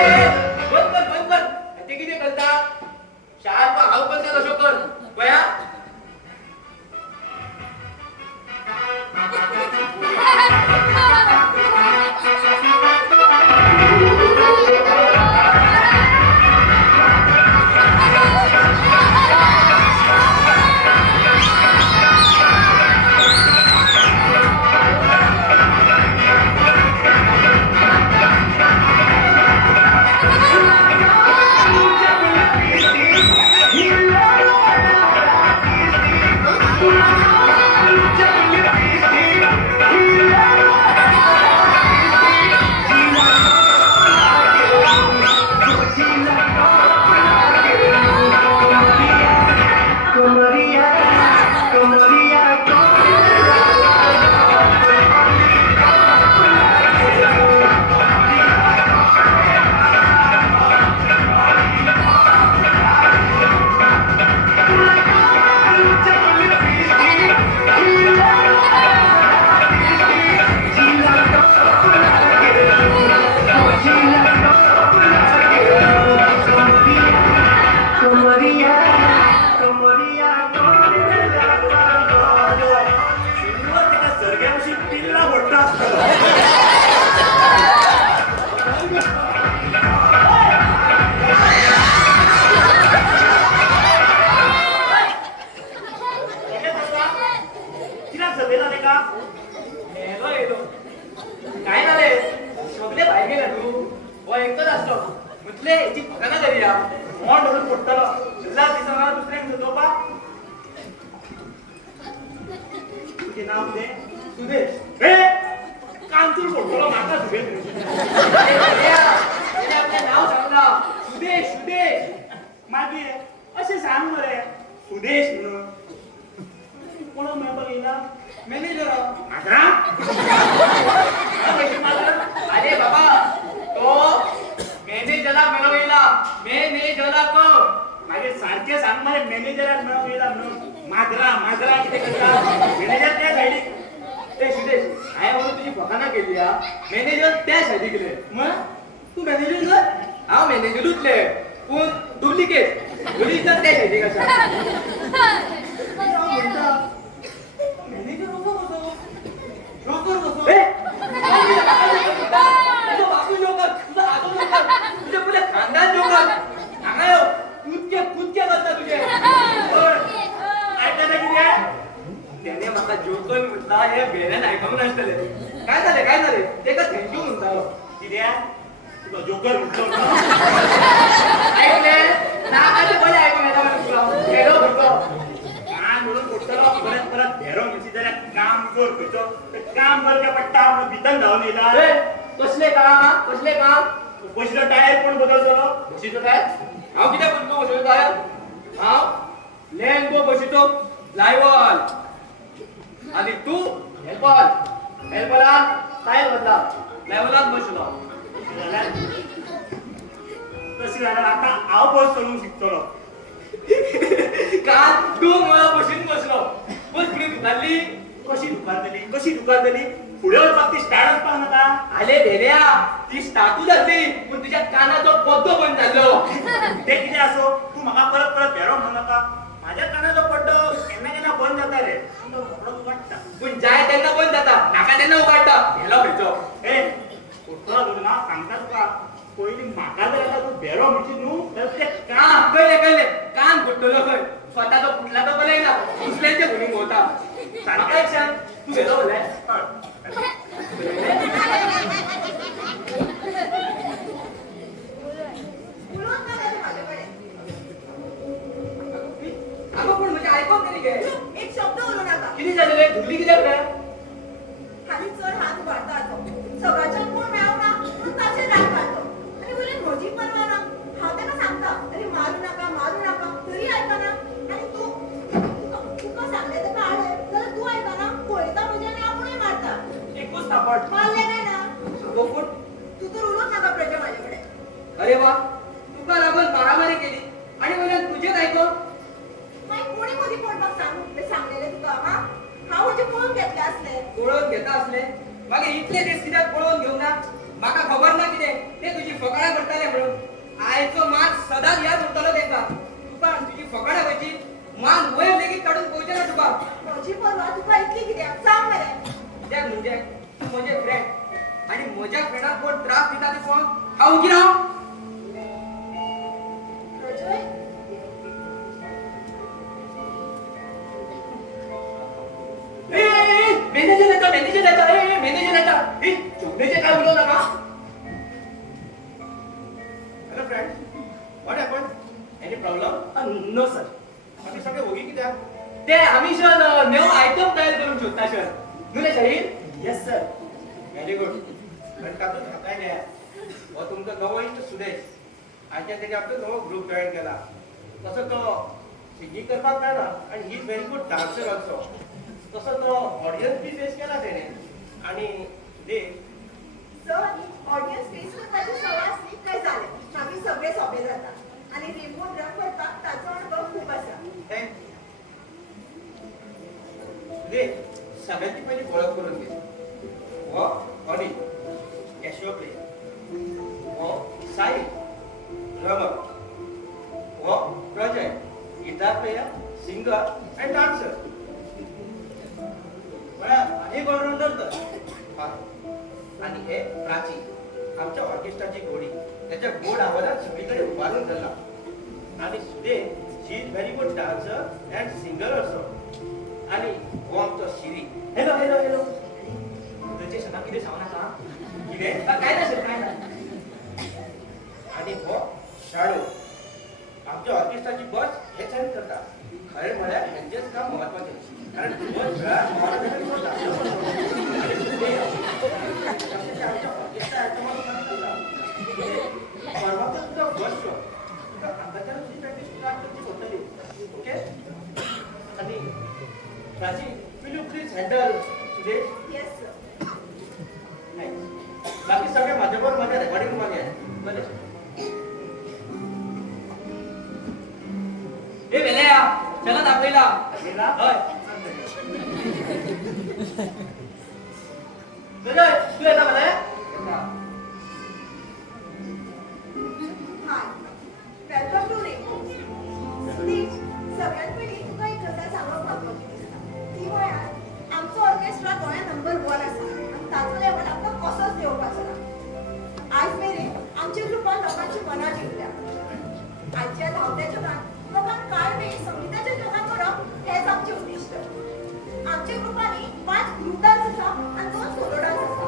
बंद कर ते किती करता शाळेत हाव पण त्या तसं कर बया सरग्याशी पिल्ला मोठा असतो किला सभेला नाही का नेलो येतो काय ना रे शोधले बाहेर गेला तू व एकटाच असतो म्हटले याची फकाना करूया मोंड धरून फुटतलो जिल्हा दिसणार दुसऱ्याक होतो बा तुझे नाव दे सुदेश ए कांचूर फोटोला माका सुदेश त्याने आपलं नाव सांगला सुदेश सुदेश मागे असे सांग मरे सुदेश म्हणून कोण मेंबर येईना मॅनेजर मात्रा पैसे मात्र अरे बाबा तो मॅनेजरला मिळवला मॅनेजरला को मागे सारखे सांग मरे मॅनेजरात मिळवलेला म्हणून मात्रा मात्रा किती करता मॅनेजर त्या साईडी ते सुदेश काय म्हणून तुझी फकाना केली हा मॅनेजर त्या साईडी केले मग तू मॅनेजर कर हा मॅनेजर उतले पण डुप्लिकेट ओरिजिनल त्या साईडी कशा मॅनेजर कसं कसं जोकर कसं ए तुझा बापू जोकर तुझा आजो जोकर तुझे पुरे खानदान जोकर सांगा यो कुदके करता तुझे ऐकता किती आहे त्याने माका जोकर म्हटला हे बेऱ्यान ऐकून नसतले काय झाले ते का थँक्यू म्हणता किती आहे तुला जोकर म्हटलं होतं. ऐकले नाकाचे पहिले ऐकून येता मला तुला हेलो म्हणतो काय म्हणून कुठलं परत परत भेरो म्हणजे जरा काम जोर करतो काम करच्या पट्टा भितन धावून येतात ए, कसले काम बसलं टायर कोण बदलतो बसितो काय हांव कित्याक बसलो बसलो काय हांव लेंगो बसितो ड्रायव्हर आणि तू हेल्परान टायर बदला ड्रायव्हरान बसलो तशी झालं आता हांव बस चलवूंक शिकतलो काल तू मला बशीन बसलो पण पुढे दुखारली कशी दुकानदली पुढे वचपाक ती स्टार्ट वचपाक नाका आले भेल्या ती स्टातू जातली पण तुझ्या कानाचो पद्दो बंद जालो ते कितें असो तू म्हाका परत परत भेरो म्हणू नाका माझ्या कानाचो पड्डो केन्ना केन्ना बंद जाता रे पूण तो रोखडोच उगडटा पण जाय तेन्ना बंद जाता नाका तेन्ना उगाडटा गेलो खंयचो ए कुठला धरून ना सांगता तुका पयलीं म्हाका जर आतां तूं बेरो म्हणशीत न्हू जाल्यार तें कान कळले कान फुटलो खंय स्वताचो फुटला तो बरं ना दुसऱ्यांचे घुमी भोवता म्हाका एक सांग तू गेलो बोले उलोवंक नाका तूं म्हाजे कडेन. आगो पूण म्हणजे आयकोंक तरी गे चूप, एक शब्द उलोवं नाका. कितें जालें धुकली कित्याक रे हालीं चड हात उबारता तो. सगळ्याच्यान कोण मेळना म्हणून ताचेर राग काडलो. आनी वयल्यान म्हजी परवा ना. हांव ताका सांगता, अरे मारू नाका, तरी आयकना. आनी तुका सांगलें ताका हाडय, जाल्यार तूं आयकना, पळयता म्हजें आनी आपुणूय मारता. एकूच सापड मारलें काय ना? आगो पूण तू तर उलोवंक नाका प्रजा म्हाजे कडेन. अरे वा तुका लागून मारामारी केली आणि वयल्यान तुजेच आयकोन मागीर कोणी मदीं पडपाक सांगलेलें तुका, हा? हांव म्हजें पळोवन घेतलें आसलें. पळोवन घेता असले मागीर इतले दीस कित्याक पळोवन घेवंक ना म्हाका खबर ना कितें ते तुजी फकाणां करताले म्हणून आयचो मान सदांच याद उरतलो तेंका तुका तुजी फकाणां खंयची मान वयर लेगीत काडून पळोवचें ना तुका म्हजी परवा तुका इतली कित्याक? सांग मरे. कित्याक म्हणजे तूं म्हजे फ्रेंड आनी म्हज्या फ्रेंडाक कोण त्रास दिता ते पळोवन हांव उगी राव प्रजय, मॅनेजर येता चोखनेचे काय उलव नका hello friend what happen any problem no sir आमी सगळे ओगी कित्याक ते आम्ही सर नेव आयटम तयार करून शोधता सर नुले शाहीर येस सर व्हेरी गुड पण तातूंत हाताय न्हय हो तुमचो नवो इश्ट सुदेश आयच्या तेणी आपलो नवो ग्रूप जॉईन केला तसो तो सिंगींग करपाक जाणा आनी he is very good dancer also तसो तो ऑडियन्स बी फेस केला तेणे आनी सुदेश सर, ऑडियन्स फेस करपाची सवय आसली काय जालें. मागीर सगळे सोंपे जाता. आनी रिमोट रन करपाक ताचो अणभव खूब आसा. सुदेश सगळ्यांची पयली वळख करून घे हो ऑडी कॅशिओ प्लेयर हो साई ड्रमर हो Prajay guitar player singer and dancer एक ऑलराउंडर तर आणि हे प्राची आमच्या ऑर्केस्ट्राची घोडी त्याच्या गोड आवाजात सगळीकडे उभारून धरला आणि Sudesh she is very good dancer and singer also आणि हो आमचो शिरी हॅलो हॅलो हॅलो तुझे सदा किती सांगू नका कितें काय ना सर काय ना आणि हो शाळू आमच्या ऑर्केस्ट्राची बस हेच आम्ही करता खरें म्हळ्यार हेंचेच काम महत्वाचें कारण बस वेळार महाराजांनी बस आमच्या ऑर्केस्ट्रा आयटमाक करता परवाचो तुजो फर्स्ट शो तुका आतांच्यान तुजी प्रॅक्टीस स्टार्ट करची पडटली ओके आणि Prachi will you please handle Sudesh yes sir. Thanks बाकी सगळे माझ्या बरोबर माझ्या रेकॉर्डिंग रूमात आहे बरे ए वेल्या चला दाखवला गेला होय सजय तू येता मला हाय, वेलकम टू रेनबो. सुदीप, सगळ्यात पयलीं तुका एक गजाल सांगप महत्वाची दिसता. ती म्हळ्यार आमचो ऑर्केस्ट्रा गोंयांत नंबर 1 आसा आनी ताचो लेवल आमकां कसोच देंवपाचो ना. आयज मेरेन आमच्या ग्रुपान लोकांची मनां जिखल्या. आयच्या धांवत्या जगांत लोकांक काळ वेळ संगीताच्या जगांत व्हरप हेच आमचें उद्दिश्ट. आमच्या ग्रुपांनी 5 ग्रुप डान्स आसा आनी 2 सोलो डान्स आसा.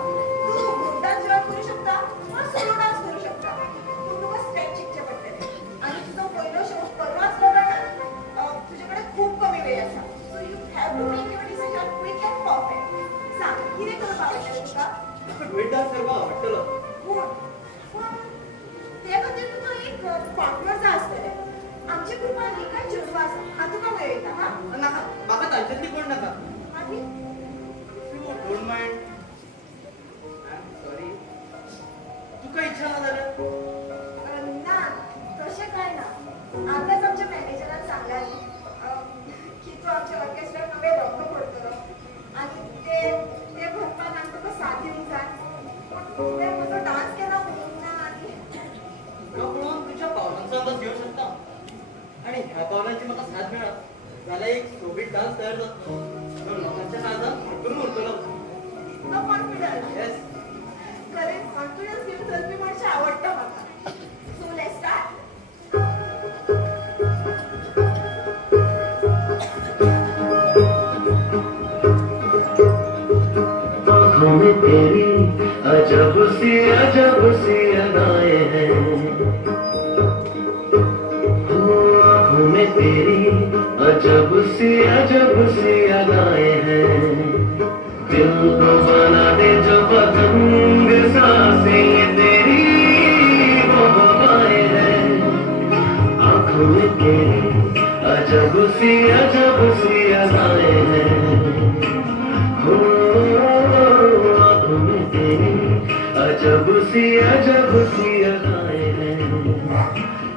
तूं ग्रुप डान्स जॉइन करूं शकता वा सोलो डान्स करूं शकता. पूण तुका स्टेप शिकचें पडटलें आनी तुजो पयलो शो परवा आसलो कारणान तुजे कडेन खूब कमी वेळ आसा. So you have to make your decision quick and perfect. सांग, कितें करपाक आवडटा तुका? म्हाका ड्युएट डान्स करपाक आवडटलो पूण ते खातीर तुका एक पार्टनर जाय आसतलें. आमच्या ग्रुपांनी कांय चेडवां आसा, हांव तुका मेळयता हा. नाका म्हाका तांच्यातली कोण नाका मागीर you don't mind I am sorry तुका इच्छा ना जाल्यार ना, तशें कांय ना. आतांच आमच्या मॅनेजरान सांगलां की तूं आमच्या ऑर्केस्ट्राक नवे रंग भरतलो आनी ते भरपाक आमकां तुका साथ दिवंक जाय. पूण तुवें म्हजो डान्स केला म्हणून ना आनी पळोवन तुज्या पावलांचो अंदाज घेवंक शकता आणि ह्या पावलांची म्हाका साथ मेळत जाल्यार एक सोबीत डान्स तयार जातलो जो लोकांच्या नादान भरपूर उरतलो इतलो कॉन्फिडन्स. येस खरें कॉन्फिडन्स घेवन चलपी मनशां आवडटा म्हाका. अजब सी अदाएं हैं आँखों में तेरी अजब सी अदाएं हैं दिल को बना दे जो पतंग सांसें ये तेरी वो हवाएं हैं आँखों में तेरी अजब सी अदाएं हैं आँखों में तेरी अजब सी अदाएं हैं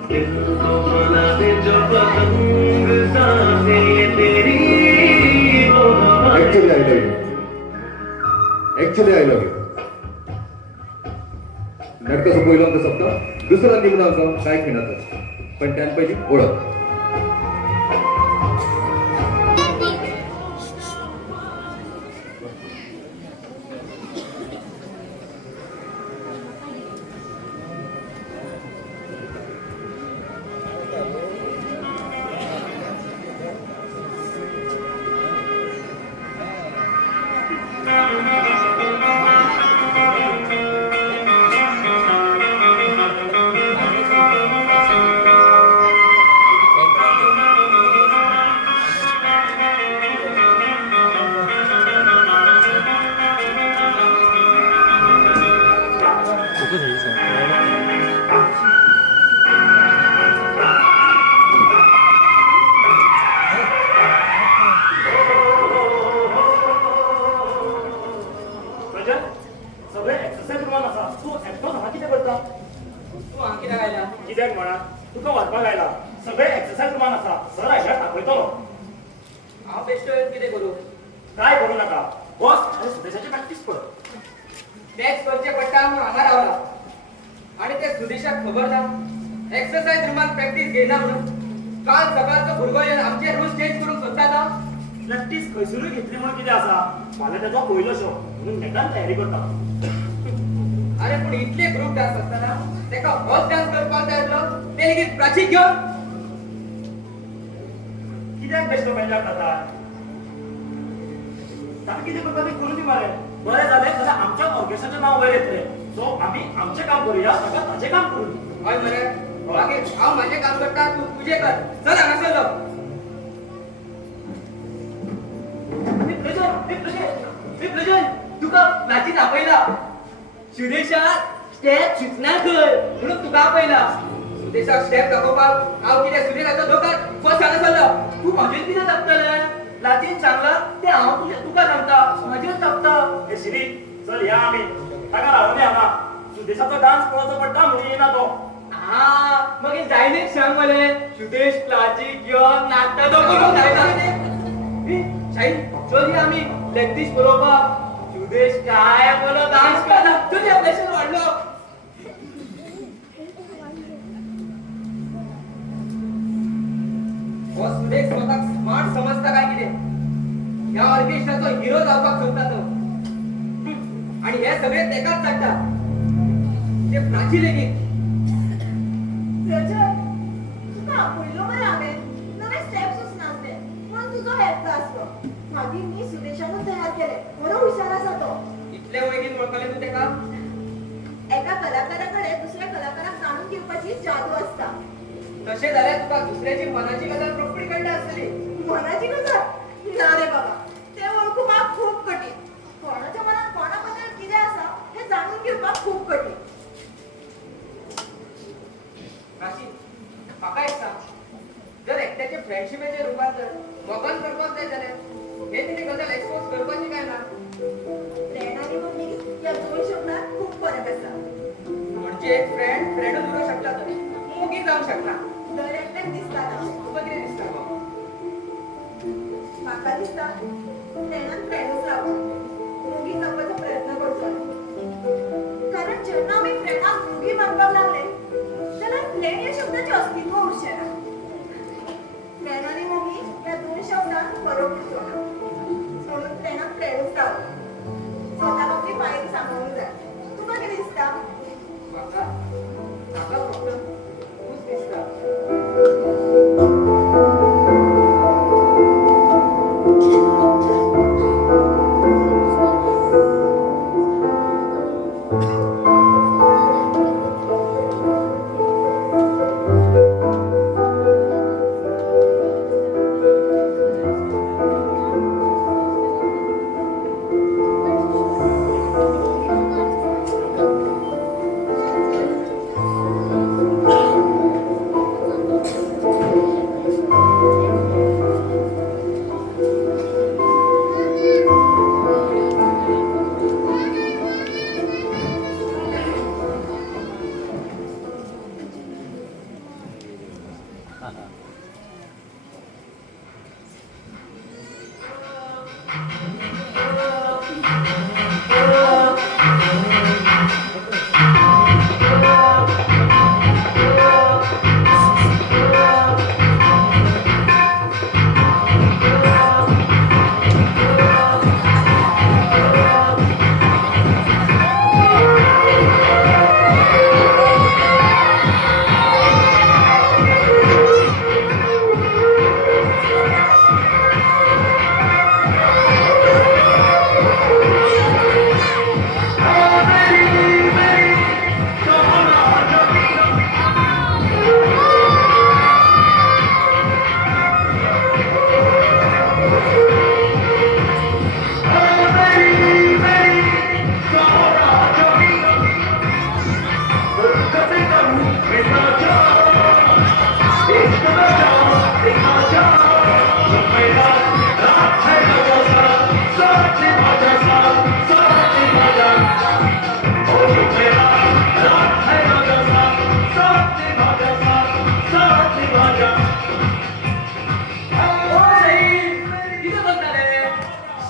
दिल को बना दे जो पतंग सांसें ये तेरी वो हवाएं ऍक्च्युली आय लव्ह यू नाटकाचा पहिला अंक सप्ता दुसरा निम्न अंक काय खेळाचा पण त्यांपैकी ओळख सगळे एक्सरसाइज रूमान आसा तू एकटो हांगा कितें करता तू हांगा कित्याक आयला कित्याक म्हणा तुका व्हरपाक आयला सगळे एक्सरसाइज रूमान आसा सर आयल्यार दाखयतलो हांव बेश्टो येवन कितें करूं काय करू नाका बस आनी सुदेशाची प्रॅक्टीस कर मॅच करचें पडटा म्हूण हांगा रावला आनी ते सुदेशाक खबर ना एक्सरसाइज रुमान प्रॅक्टीस घेयना म्हणून काल सकाळचो भुरगो येवन आमचे रूल्स चेंज करूंक सोदता तो प्रॅक्टीस खंयसरूय घेतली म्हणून कितें आसा फाल्यां तेजो पयलो शो म्हणून नेटान तयारी करता अरे पूण इतले ग्रुप डान्स आसतना तेका होच डान्स करपाक जाय आसलो ते लेगीत प्राची घेवन कित्याक बेश्टो मेजाक जाता ताका कितें करता तें करून दी मरे बरें जालें जाल्यार आमच्या ऑर्केस्ट्राचें नांव वयर येतलें सो आमी आमचें काम करुया ताका ताचें काम करून दी हय मरे मागीर हांव म्हाजें काम करता तूं तुजें कर चल हांगासरलो विप्लजन तुका प्राचीन आपयला सुदेशा स्टेप सुचना खंय म्हणून तुका आपयला सुदेशाक स्टेप दाखोवपाक हांव कितें सुदेशाचो दोकार फर्स्ट हांगासरलो तू म्हाजेर कितें दाखतलें लातीन सांगलां तें हांव तुका सांगता म्हाजेर दाखता हे श्री चल या आमी ताका रावून हांगा सुदेशाचो डान्स पळोवचो पडटा म्हणून येना तो मागीर जायनीच सांग मले सुदेश प्लाची घेवन नाचता तो करूंक जायना शाहीन चल या आमी प्रॅक्टीस पळोवपाक सुदेश काय बोलो डान्स करता चल या प्रेशर वाडलो हो सुदेश स्वताक स्मार्ट समजता काय कितें ह्या ऑर्केस्ट्राचो हिरो जावपाक सोदता तो आणि हे सगळे तेकाच धाडटा ते प्राची लेगीत रजत, तुका आपयलो मरे हांवें नवे स्टेप सुचनासले म्हणून तुजो हेल्प जाय आसलो मागीर मी सुदेशानूच तयार केले बरो हुशार आसा तो इतले वळखीन वळखले तू तेका एका कलाकाराकडे दुसऱ्या कलाकाराक जाणून घेवपाची जादू आसता तशें जाल्यार तुका दुसऱ्याची मनाची गजाल रोखडी कळटा आसतली मनाची गजाल ना रे बाबा ते वळखुपाक खूब कठीण कोणाच्या मनात कोणा बद्दल कितें आसा हे जाणून घेवपाक खूब कठीण राशी म्हाका एक सांग जर एकट्याचे फ्रेंडशिपेचे रुपांतर मोगान करपाक जाय जाल्यार हे तिने गजाल एक्सपोज करपाची काय ना फ्रेंड आणि मम्मी या दोन शब्दात खूप फरक आसा म्हणजे एक फ्रेंड फ्रेंडच उरूंक शकता तर मोगी जावंक शकना दर एकट्याक दिसता ना तुका कितें दिसता गो म्हाका दिसता फ्रेंडान फ्रेंडूच रावप मुगी जावपाचो प्रयत्न करचो कारण जेन्ना आमी फ्रेंडाक मुगी मानपाक लागले जाल्यार फ्रेंड ह्या शब्दाचें अस्तित्व उरचें ना फ्रेंड आनी मुगी ह्या दोन शब्दांत फरक उरचो ना म्हणून फ्रेंडाक फ्रेंडूच रावप स्वताक आपली पायरी सांबाळूंक जाय तुका कितें दिसता म्हाका म्हाका फक्त तूच दिसता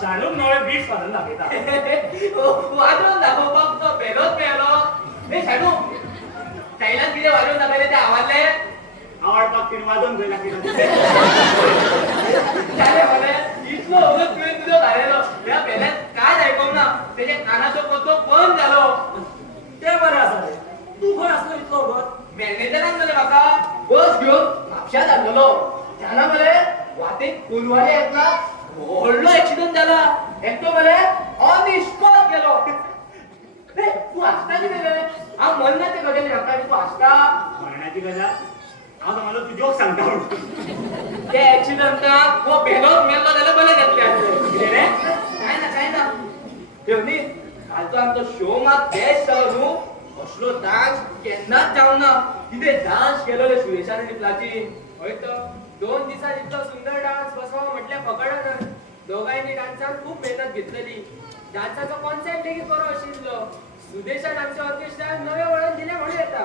शाणूक नवे बीट फाडून दाखयता. वाजवून दाखोवपाक तो बेलोच मेळलो. ए शाणू, स्टायलान कितें वाजवून दाखयलें तें आवडलें? आवडपाक तिने वाजोवन खंय दाखयला. जालें मरे, इतलो वगत तुवें तुजो घालेलो. ह्या बेल्यान कांयच आयकोंक ना. तेजे कानाचो पत्तो बंद जालो. ते बरें आसा रे. तू खंय आसलो इतलो वगत? मॅनेजरान मरे म्हाका बस घेवन म्हापश्यां धाडलेलो. जाणा मरे, वाटेक कोलवारी येतला व्हडलो एक्सिडंट जाला. एकटो मरे ऑन दी स्पॉट गेलो. रे तू हसता कितें रे? हांव म्हणना ते गजाली म्हाका तू हसता. मरणाची गजाल हांव तुम्हाला तू जोक सांगता म्हणून. त्या ऍक्सिडंटाक वो बेलोच मेल्लो जाल्यार बरें जातलें आसलें. कितें रे? काय ना देवनी, कालचो आमचो शो मात बेस्ट जालो न्हू. असलो डान्स केन्नाच जावं ना. कितें डान्स केलो रे सुरेशान आनी प्राची. हय तर 2 दिसांत इतलो सुंदर डान्स बसोवप म्हटल्यार फकडाना. दोगांयनी डान्सान खूब मेहनत घेतलेली. डान्साचो कॉन्सेप्ट लेगीत बरो आशिल्लो. सुदेशान आमच्या ऑर्केस्ट्राक नवे वळण दिलें म्हणून येता.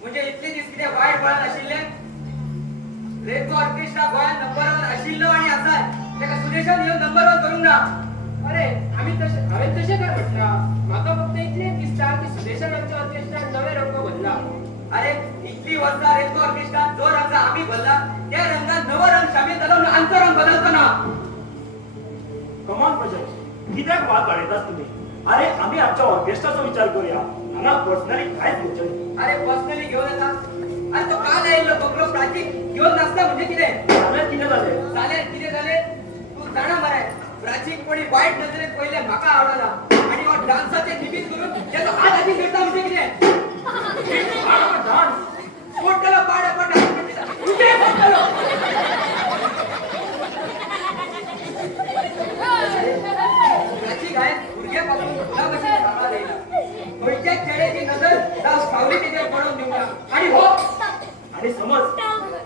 म्हणजे इतले दीस कितें वायट वळण आशिल्लें? रेको ऑर्केस्ट्रा गोंयांत नंबर 1 आशिल्लो आनी आसा. तेका सुदेशान येवन नंबर 1 करूंक ना. अरे हांवें तशें काय म्हटला. म्हाका फक्त इतलेंच दिसता की सुदेशान आमच्या ऑर्केस्ट्राक नवे रंग भरला. अरे इतली वर्सां रेको ऑर्केस्ट्रात जो रंग आम्ही भरला त्या रंगात नवो रंग शामील जालो म्हणून आमचो रंग बदलतो ना. कमॉन प्रजय, कित्याक वाद वाडयतात तुम्ही? अरे आम्ही आमच्या ऑर्केस्ट्राचा विचार करूया. हांगा पर्सनली कांयच घेवचें न्ही. अरे पर्सनली घेऊन येता. अरे तो काल आयिल्लो बकलो प्राची घेऊन नाचता म्हणजे कितें? जाल्यार कितें जालें? जालें कितें जालें? तू जाणा मरे, प्राचीक कोणी वायट नजरेन पयले म्हाका आवडना आनी हो डान्साचे निमित्त करून त्याचो हात हाती करता म्हणजे कितें? डान्स फोट केलो पाड तुझे फोट केलो. प्राची काय भुरग्यापासून फुला कशी सांभाळ द्यायला. खंयच्याच चेड्याची नजर जावं सावली तेजेर पडोवन दिवना. आणि हो आणि समज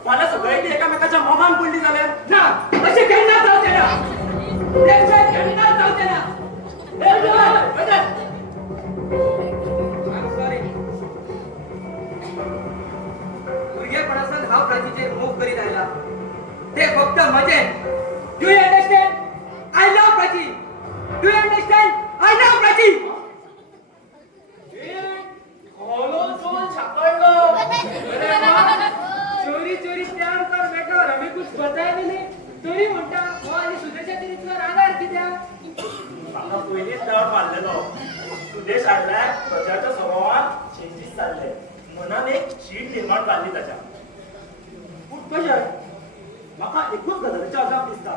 फाल्यां सगळ्यांची एकामेकाच्या मोगान पडली जाल्यार? ना, अशें केन्ना जावचें ना. तें केन्ना जावचें ना. I'm sorry. भुरगेपणासान हांव प्राचीचेर मोग करीत आयला. ते फक्त मजेन. Do you understand? I love Prachi. Do you understand? I love Prachi. चोरी चोरी प्यार कर बेटा और हमें कुछ बताया भी नहीं. तोरी म्हणटा हो आणि सुदेशाच्या इतलो रागार कित्याक? म्हाका पयलींच डावट मारलेलो. सुदेश हाडल्यार प्रजाच्या स्वभावात चेंजीस जाल्ले. मनान एक शीट निर्माण जाल्ली ताच्या. पूण कशें? म्हाका एकूच गजालीचो अजाप दिसता.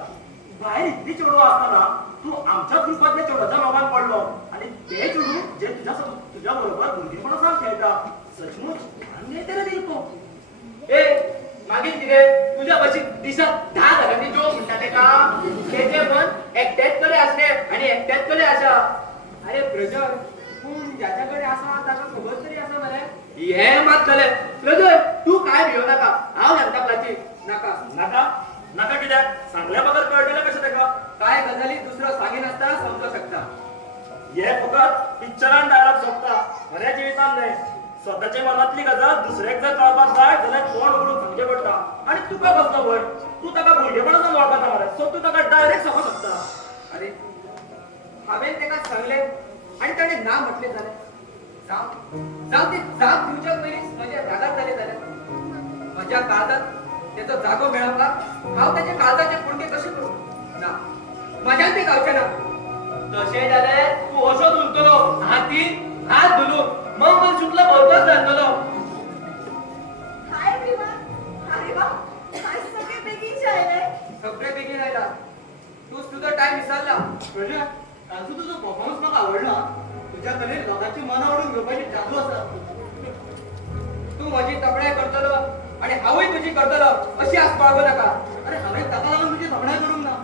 भायर इतली चेडवां आसतना तूं आमच्याच ग्रुपांतल्या चेडवाच्या मोगान पडलो आनी ते चेडूं जे तुज्या बरोबर भुरगेपणासान खेळटा. सचमुच मान्य तेरे दिल को. ए मागीर कितें? तुझ्या भाशेक दिसाक 10,000 जोक म्हणटा तेका. तेजे मन एकट्याच कडेन आसले आनी एकट्याच कडेन आसा. अरे ब्रदर, पूण ज्याच्या कडेन आसा ताका खबर तरी आसा मरे. हे मात जालें. ब्रदर तूं काय भियो नाका. हांव सांगता प्राची. नाका नाका नाका कित्याक? सांगल्या बगर कळटलें कशें तेका? काय गजाली दुसरो सांगिनासता समजूं शकता. हे फकत पिक्चरान डायलॉग सोंपता, खऱ्या जिवितान न्हय. स्वतःच्या मनातली गजाल दुसऱ्याक जर कळपाक जाय जाल्यार तोंड उघडून सांगचें पडटा आणि तुका कसलो भंय तू ताका भुरगेपणासान वळखता मरे सो तू ताका डायरेक्ट सांगूंक शकता अरे हांवें ताका सांगलें आनी ताणें ना म्हटलें जाल्यार जावं ते जाप दिवच्या पयलींच म्हज्या रागार जालें जाल्यार म्हज्या काळजात त्याचो जागो मेळोवपाक हांव ताचे काळजाचे कुडके कशें करूं ना म्हज्यान ते गावचें ना तशें जाल्यार तू अशोच उरतलो हातीन हात धुलून मंगल शुक्ल भरपूर जातलो हाय एव्हरीवन अरे वा आज सगळे बेगीनचे आले सगळे बेगीन आयला तूच तुजो टायम विसरला प्रजा तांचो तुजो परफॉर्मन्स म्हाका आवडला तुज्या कडेन लोकांची मनां ओडून घेवपाची जादू आसा तू म्हजी तपणाय करतलो आणि हांवूय तुजी करतलो अशी आस बाळगू नाका अरे हांवें ताका लागून तुजी तपणाय करूंक ना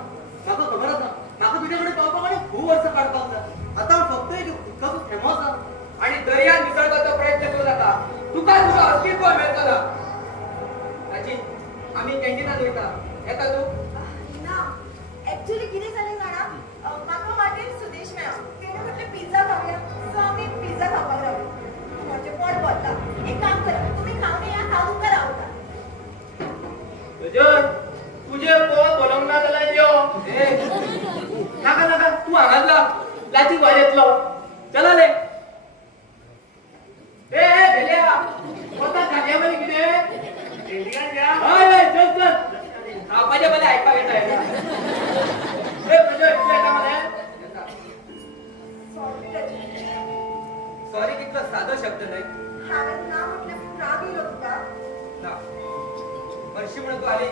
म्हाका खबर आसा म्हाका तुजे कडेन पावपाक आनी खूब वर्सां काडपाक जाय आतां हांव फक्त एक उदकाचो थेंबो आसा आणि दर्यान मिसळपाचो प्रयत्न करू नका तुका तुजो अस्तित्व मेळटलो आजी आम्ही कॅन्टीनात वयता येता तू ना ऍक्च्युली कितें जालें जाणा म्हाका वाटेर सुदेश मेळ्ळो तेणें म्हटलें पिझ्झा खावया सो आमी पिझ्झा खावपाक रावले म्हजें पोट भरता एक काम करा तुमी खावन येया हांव तुमकां रावता तुझे पोट भरोंक ना जाल्यार यो नाका नाका तू हांगातला लाची गोंय येतलो चला ले ए भेल्या कोणता जाग्या मध्ये कितें हय चल चल खावपाचे बरें आयकपाक येता ए प्रजय तू येता मरे सॉरी कितलो सादो शब्द न्हय हांवें ना म्हटलें पूण राग येयलो तुका ना हरशी म्हणून तू आली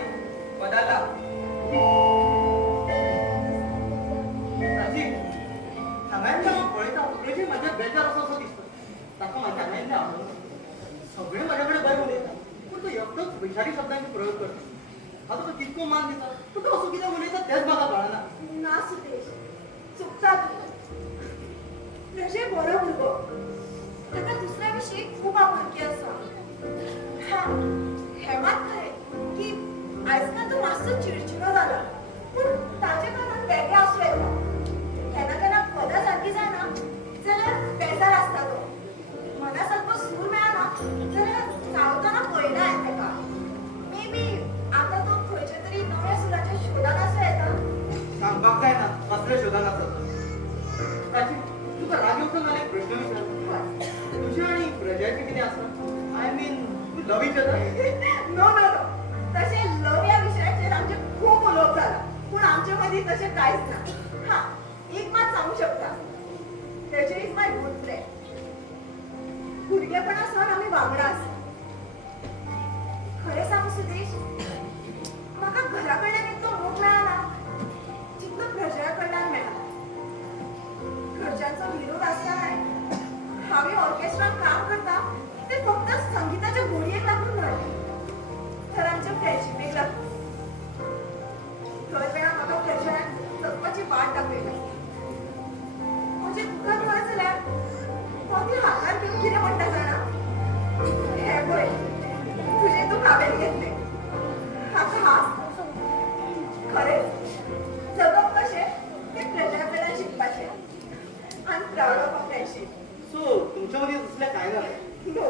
पदाला राजीव हांवें हांव पळयता तेजी म्हाज्या बेजार असो असो दिसता ताका म्हाज्या हांवें आवडना सगळे म्हाज्या कडेन बरें उलयता पूण तो एकटोच विशारी शब्दांचे प्रयोग करता आतां तो कितको मान दिता पूण तो असो कितें उलयता तेंच म्हाका कळना ना सुदेश चुकता तूं प्रजय बरो भुरगो ताका दुसऱ्या विशीं खूब आपुलकी आसा हा हें मात खरें की आजकाल तो मातसो चिडचिडो जाला पूण ताचे मनात वेगळें आसूं येता केन्ना केन्ना पदां सारकीं जायना जाल्यार बेजार आसता तो मना सारको सूर मेळना जाल्यार चावतना पळयना हांवें ताका मे बी आतां तो खंयच्या तरी नव्या सुराच्या शोधान आसूं येता सांगपाक जायना कसले शोधान आसा राजीव तुका राग येवचो ना एक प्रश्न विचार तुजें आनी प्रजाचें कितें आसा आय मीन तू love each other no no no तशें लव या विशयाचेर आमचे खूब उलोवप जाला पूण आमचे मदीं तशें कांयच ना हा एक मात सांगू शकता तेजे इज माय गुड फ्रेंड भुरगेपणासान आमी वांगडा आसा खरें सांगू सुदेश म्हाका घरा कडल्यान इतलो मोग मेळना जितलो प्रजा कडल्यान मेळ्ळा घरच्यांचो विरोध आसतानाय हांवें ऑर्केस्ट्रान काम करता ते फक्त संगीताच्या गोडयेक लागून न्हय तर आमच्या फ्रेंडशिपेक लागून थंय वेळा म्हाका प्रजान जगपाची वाट दाखयली म्हणजे तुका कळत जाल्यार हांव ती हातार घेवन कितें म्हणटा जाणा हे पळय तुजें तूं हांवें घेतलें हाका हांस खरेंच जगप कशें तें प्रजा कडल्यान शिकपाचें I am proud of a friendship so तुमच्या मदीं तसलें कांय ना No,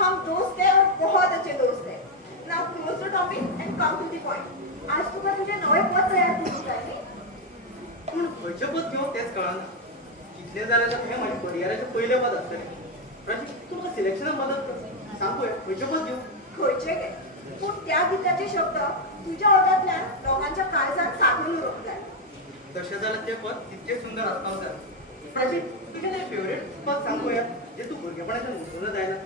हम दोस्त हैं और बहुत अच्छे दोस्त हैं. Now close the topic and come to the point. आज तुका तुझे नवे पद तयार करूंक जाय न्ही? पूण खंयचें पद घेवं तेंच कळना कितलें जालें जाल्यार हें म्हाजें करियराचें पयलें पद आसतलें राजीव तूं म्हाका सिलेक्शनाक मदत कर सांग पळोवया खंयचें पद घेवं खंयचे गे? पूण त्या गिताचे शब्द तुज्या ओठांतल्यान लोकांच्या काळजांत सांठून उरूंक जाय. तशें जाल्यार तें पद तितकें सुंदर आसपाक जाय प्राची तुजें तें फेवरेट पद सांग पळोवया जें तूं भुरगेपणाच्यान विसरूंक जायना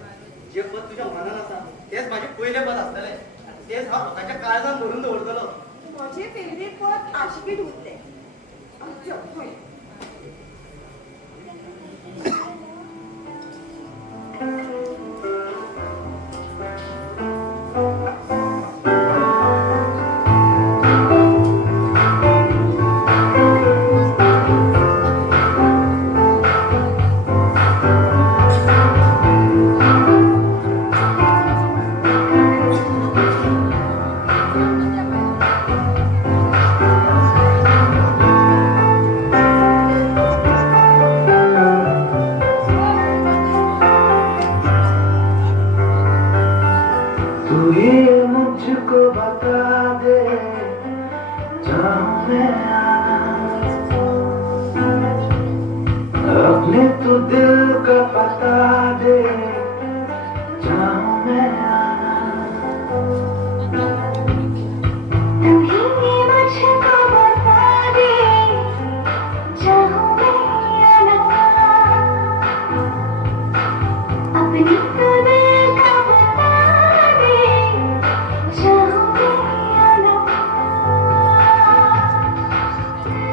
जें पद तुज्या मनान आसा तेंच म्हाजें पयलें पद आसतलें आनी तेंच हांव लोकांच्या काळजांत भरून दवरतलो म्हजें फेवरेट पद आशिकीत उरलें. अच्छा, पळय. तू ही मुझको बता दे जहाँ मैं आना, अपने तू दिल का पता दे जहाँ मैं आना। तू ही मुझको बता दे चाहूं मैं आना, अपनी तो दिल का बता दे चाहूं मैं आना।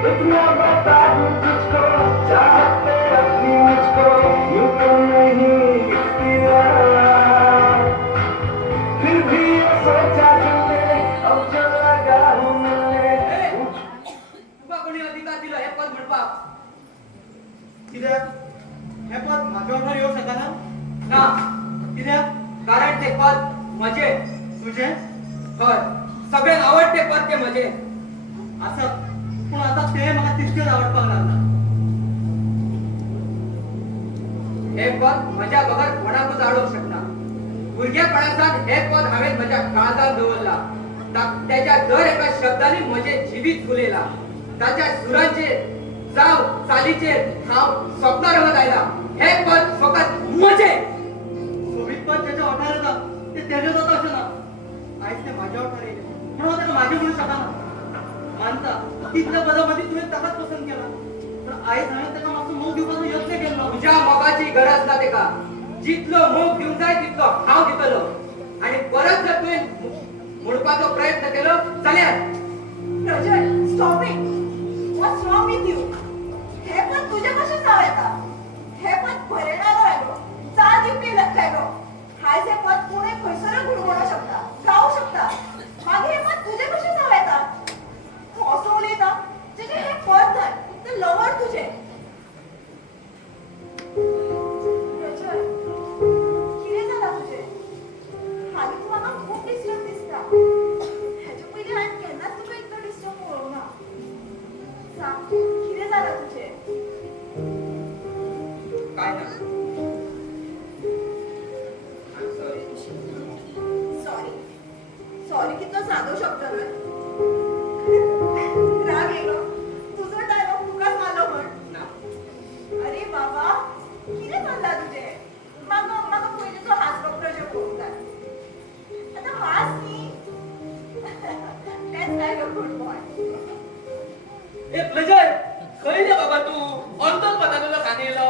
इतना बता दूं तुझको चाहते अपनी मुझको यूं तो नहीं दिखती यार। फिर भी ये सोचा तुमने अब जो लगा हूँ मिलने। तुका कोणी अधिकार दिला हे पद म्हणपाक? कित्याक हे पद म्हाज्या वांगडा येवंक शकना? ना, कित्याक? कारण ते पद म्हजे. तुझें? हय, सगळ्यांक आवडते पद ते म्हजे. आसा पूण आतां तें म्हाका तितकेंच आवडपाक लागना. हे पद म्हज्या बगर कोणाकूच आवडूंक शकना. भुरगेपणासान हे पद हांवें म्हज्या काळजांत दवरला. त्याच्या दर एका शब्दांनी म्हजे जिवीत फुलयला. ताच्या सुरांचेर जावं चालीचेर हांव स्वप्नां रंगत आयला. हे पद फकत म्हजें. सोबीत पद त्याच्या ओठार येता ते तेजें जाता अशें ना. आयज तें म्हाज्या ओठार येयलें म्हणून हांव ताका म्हाजें म्हणूंक शकना. मानता तितल्या पदा मदीं तुवें ताकाच पसंत केला, पूण आयज हांवें ताका मातसो मोग दिवपाचो यत्न केलो. तुझ्या मोगाची गरज ना तेका. जितलो मोग दिवंक जाय तितलो हांव दितलो. आणि परत जर तुवें म्हणपाचो प्रयत्न केलो जाल्यार Rajat, stop it. What's wrong with you? हे पद तुझे कशें जावं येता? हे पद भरयणारो वेगळो, चाल दिवपी वेगळो. आयज हे पद कोणूय खंयसरूय गुणगुणूंक शकता, गावूंक शकता. मागीर हे पद तुजे कशें जावं येता? तूं असो उलयता जेजें हे पद न्हय, तें लवर तुजें. रजत, कितें जालां तुजें? हालीं तूं म्हाका खूब डिस्टर्ब दिसता. हेच्या पयलीं हांवें केन्नाच तुका इतलो डिस्टर्ब पळोवंक ना. सांग, कितें जालां तुजें? काय ना. सॉरी. सॉरी कितलो सादो शब्द न्हय. राग येयलो? तुजो डायलॉग तुकाच मारलो म्हण. ना. अरे बाबा, कितें चल्लां तुजें? म्हाका पयलींचो हांसलो प्रश्न पळोवंक जाय. आतां हांस न्ही. तेंच dialogue good boy. A pleasure खंय रे बाबा तू अंतच पदाकडे खाणेलो.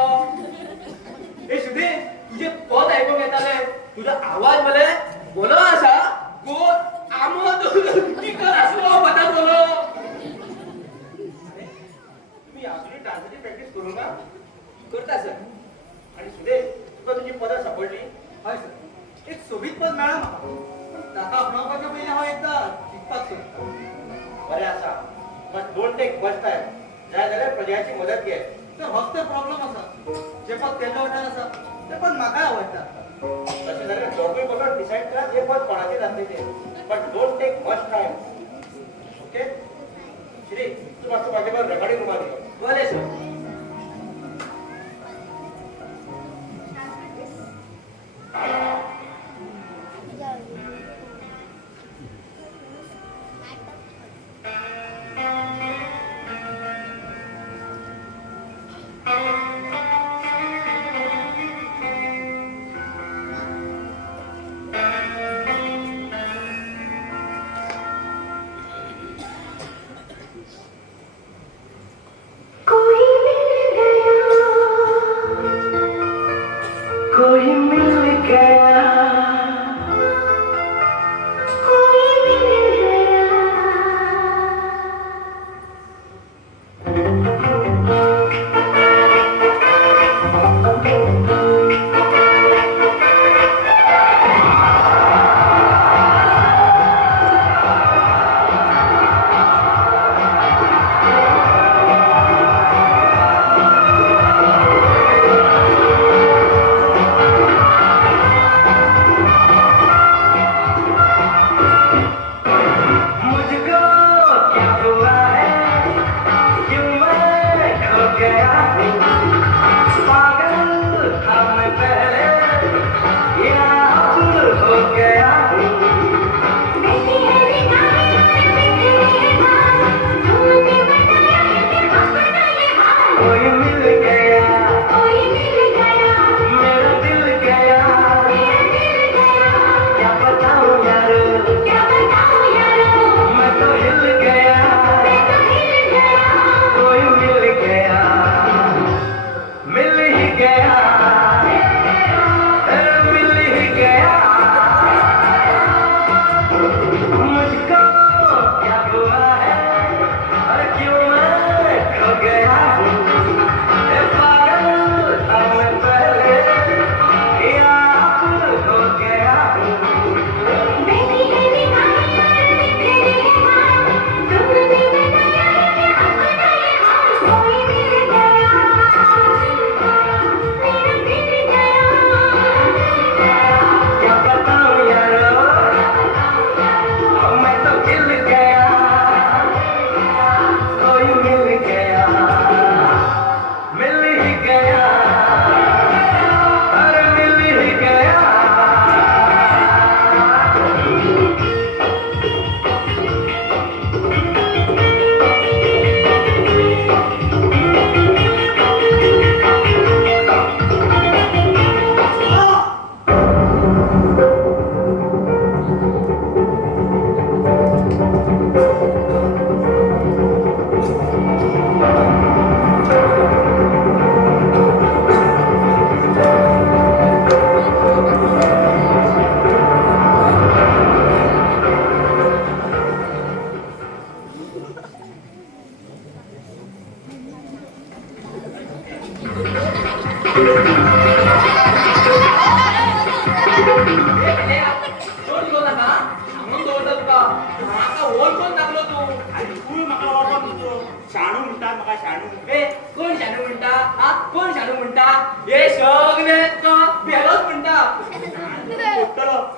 ए शुभे तुझे पद ऐकूंक येताले. तुझा आवाज मले बोलो असा गोड आमोद तिखट असलो पदात बोलो. तुम्ही आपली डान्सची प्रॅक्टिस करू ना? करता सर. आणि सुधे तुका तुझी पदां सापडली? हय सर, एक सोबीत पद मेळ्ळां म्हाका, पूण ताका आपणावपाच्या पयलीं हांव एकदां शिकपाक सोदतां. बरें आसा, but don't take first time. जाय जाल्यार प्रजाची मदत घे. तर होच तर प्रॉब्लेम आसा. जे पद तेच्या ओठार आसा ते पद म्हाकाय आवडटा. तशें जाल्यार दोगूय बरोबर डिसायड करा जे पद कोणाचें जातलें तें. But don't take much time. Okay? Shri तूं मातसो म्हाजे बरोबर रेकॉर्डिंग रुमार यो. बरें सर. कोई मिल गया, कोई मिल गया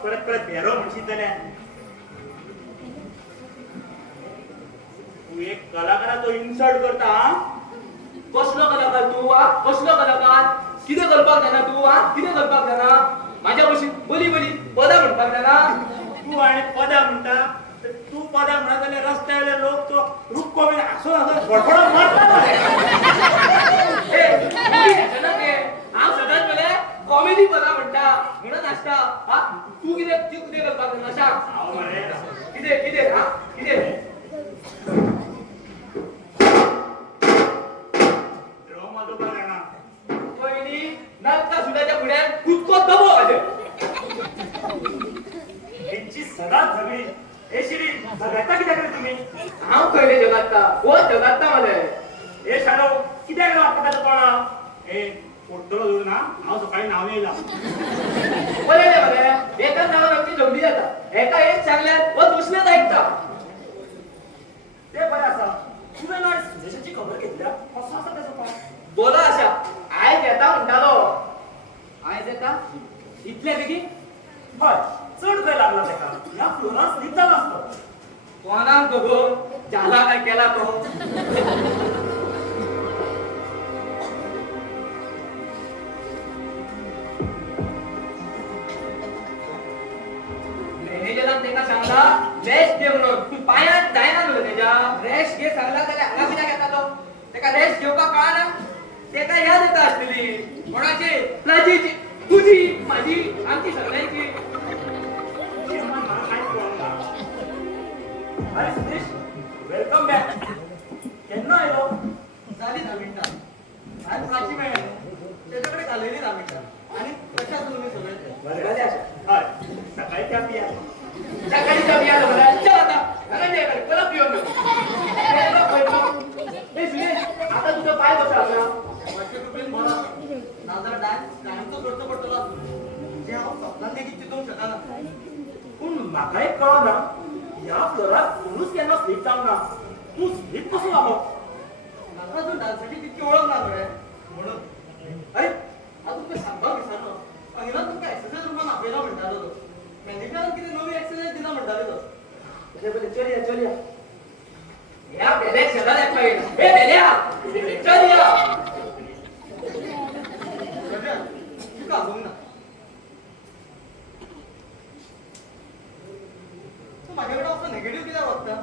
परत परत भेरो म्हणशीत जाल्यार तू एक कलाकाराचो इन्सल्ट करता हा? कसलो कलाकार तू हा? कसलो कलाकार? कितें करपाक जाणा तू हा? कितें करपाक जाणा? माझ्या भशेन बरी बरी पदां म्हणपाक जाणा? तू आणि पदा म्हणटा तर तू पदा म्हणा जाल्यार रस्त्यावयले लोक तो रूप कमी हांसून हांसून फडफडत मारता मरे. ए, तुम्ही ह्याच्यानं ते, हांव सदांच मरे कॉमेडी पदां म्हणटा म्हणत आसता हा? तू कितें करपाक जाणा सांग? हांव मरे कितें हा? कितें? ड्रम वाजोवपाक जाणा. पयलीं नाटका सुटाच्या फुड्यान कुदको दबो हाजे. हेंची सदांच झगडी. ए शिरी झगडटा कित्याक रे तुमी? हांव खंय जगात्ता हो जगात्ता मरे. ए शाडो कित्याक वाटता ताका तोंडां? ए पोट्टलो जोड ना हांव सकाळी नाव येयला. पळयलें मरे एकाच नांवान आमची झगडी जाता. एका एक सांगल्यार हो दुसरेच आयकता. ते बरें आसा. तुवें ना सुदेशाची खबर घेतल्या? कसो आसा तेजो पाय? बोला अशा आयज येता म्हणटालो. आयज येता इतले बेगीन? हय चड खंय लागला तेका. ह्या फ्लोरान स्लीप जाला आसता. कोणाक खबर जाला काय केला तो. मॅनेजरान तेका सांगला रेस्ट घे म्हणून. पायात जायना न्हू तेच्या. रेस्ट घे सांगला जाल्यार हांगा कित्याक येता तो? तेका रेस्ट घेवपाक कळना. तेका याद येता आसलेली कोणाची? प्राचीची, तुझी, माझी, आमची सगळ्यांची. जेवणान म्हाका कांयच कळना. अरे सुदेश वेलकम बॅक. केन्ना आयलो? झाली 10 मिनिटां. आज प्राची मेळ्ळी. त्याच्याकडे घालयली 10 मिनिटां. आणि कशात तुम्ही सगळे बरें हय सकाळी त्या पिया. सकाळी जाऊन या लोकांना. चल आता घरात ये परत पिऊन घेऊ. ए सुरेश आता तुझा पाय कसा आला? वाटतं तुपलीन बरा. नाजर डान्स कायमचो करचो पडटलो म्हणजे हांव सपनान लेगीत चिंतूंक शकना. पूण म्हाका एक कळना ह्या फ्लोरार कोणूच केन्ना स्लीप जावना. तूं स्लीप कसो जालो? म्हाका तूं डान्साची तितकी ओळख ना मरे म्हणून. अरे आता तुका सांगपाक विसरलो. अंगिना तुमका एक्सरसाइज रूमान आपयला म्हणटालो तो. मॅनेजरान कितें नवी एक्सरसाइज दिना म्हणटाले तो. तशें बरें चल या. या बेलेक शेजार एकटा येयला. ए बेल्या चल या. तुका हागूंक ना. तू माझ्या कडेन असो नेगेटिव्ह कित्याक वागता?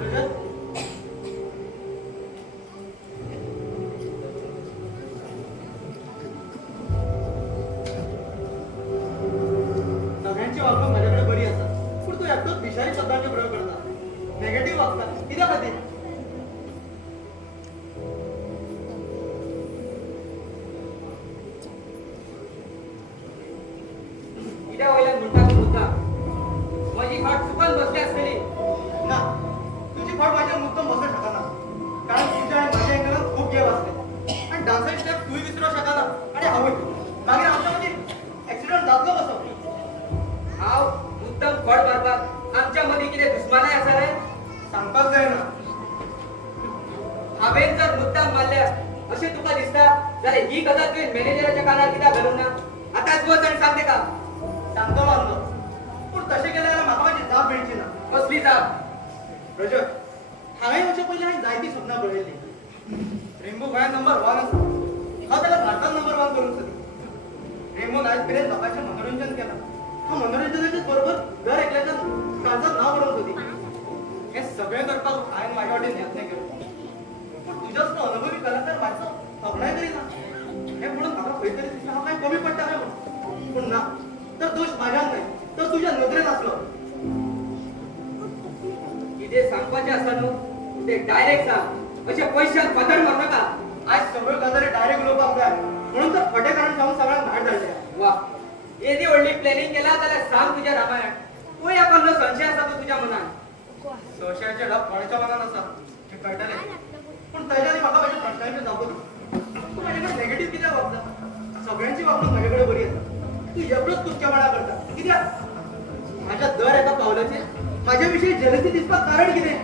रजत सगळ्यांची वागणूक माझ्याकडे बरी असा पण तू एकटोच विषारी शब्दांचे प्रयोग करता. नेगेटिव्ह वागता कित्या खातीर? कित्या वयल्यान म्हणटा तूं मुद्दाम? माझी फाट चुकून बसली आसतली ना. तुझी फाट माझ्या मुद्दाम बसू शकना कारण तुझ्या आणि माझ्या एंगलात खूप गेम असते आणि डान्साचे स्टेप तूही विसरू शकना आणि हांवूय. मागीर आमच्यामध्ये ऍक्सिडेंट जातलो कसो? हांव मुद्दाम फड मारपाक आमच्या मदीं कितें दुस्मानाय आसा रे? सांगपाक जायना. हांवेन जर मुद्दाम मारल्यार अशें तुका दिसता जाल्यार ही गजाल तुवें मॅनेजराच्या कानार कित्याक घालूंक ना? आतांच वच आनी सांग तेका. सांगतलो आसलो पूण तशें केलें जाल्यार म्हाका माझी जाप मेळची ना. कसली जाप? रजत हांवें वचे पयलीं हांवें जायतीं सपनां पळयल्लीं. रेम्बो गोंयांत नंबर 1 आसा. हांव ताका भारतांत नंबर 1 करूंक सोदी. रेम्बोन आयज मेरेन लोकांचें मनोरंजन केलां. हांव मनोरंजनाच्याच बरोबर दर एकल्याच्या काळजांत नांव बरोवंक सोदी. हें सगळें करपाक हांवें म्हाज्या वाटेन यत्न केलो पूण तुज्याचो अनुभवी कलाकार म्हाजो सपनाय करिना. हें म्हणून म्हाका खंय तरी दिसलें हांव कांय कमी पडटा काय म्हणून. पूण ना तर दोश म्हाज्यान न्हय तर तुज्या नदरेन आसलो. कितें सांगपाचें आसा न्हू तें डायरेक्ट सांग. अशें पयशांक फातड मारूं नाका. आज सगळ्यो गजाली डायरेक्ट उलोवपाक जाय म्हणून तर फटे कारण सांगून सगळ्यांक भायर धाडले. वा येदी व्हडली प्लॅनिंग केला जाल्यार सांग तुज्या रामायण. पळया कसलो संशय आसा तो तुज्या मनान. संशयाचे ढग कोणाच्या मनान आसा हें कळटलें पूण ताज्यानी म्हाका म्हज्या प्रश्नांचें जापो दी. तूं म्हाजे कडेन नेगेटीव कित्याक वागता? सगळ्यांची वागणूक म्हाजे कडेन बरी आसा. तू एकलोच तुमच्या करता कित्याक? माझ्या दर एका पावलाचेर माझ्या विषयी जलसी दिसपाक कारण कितें?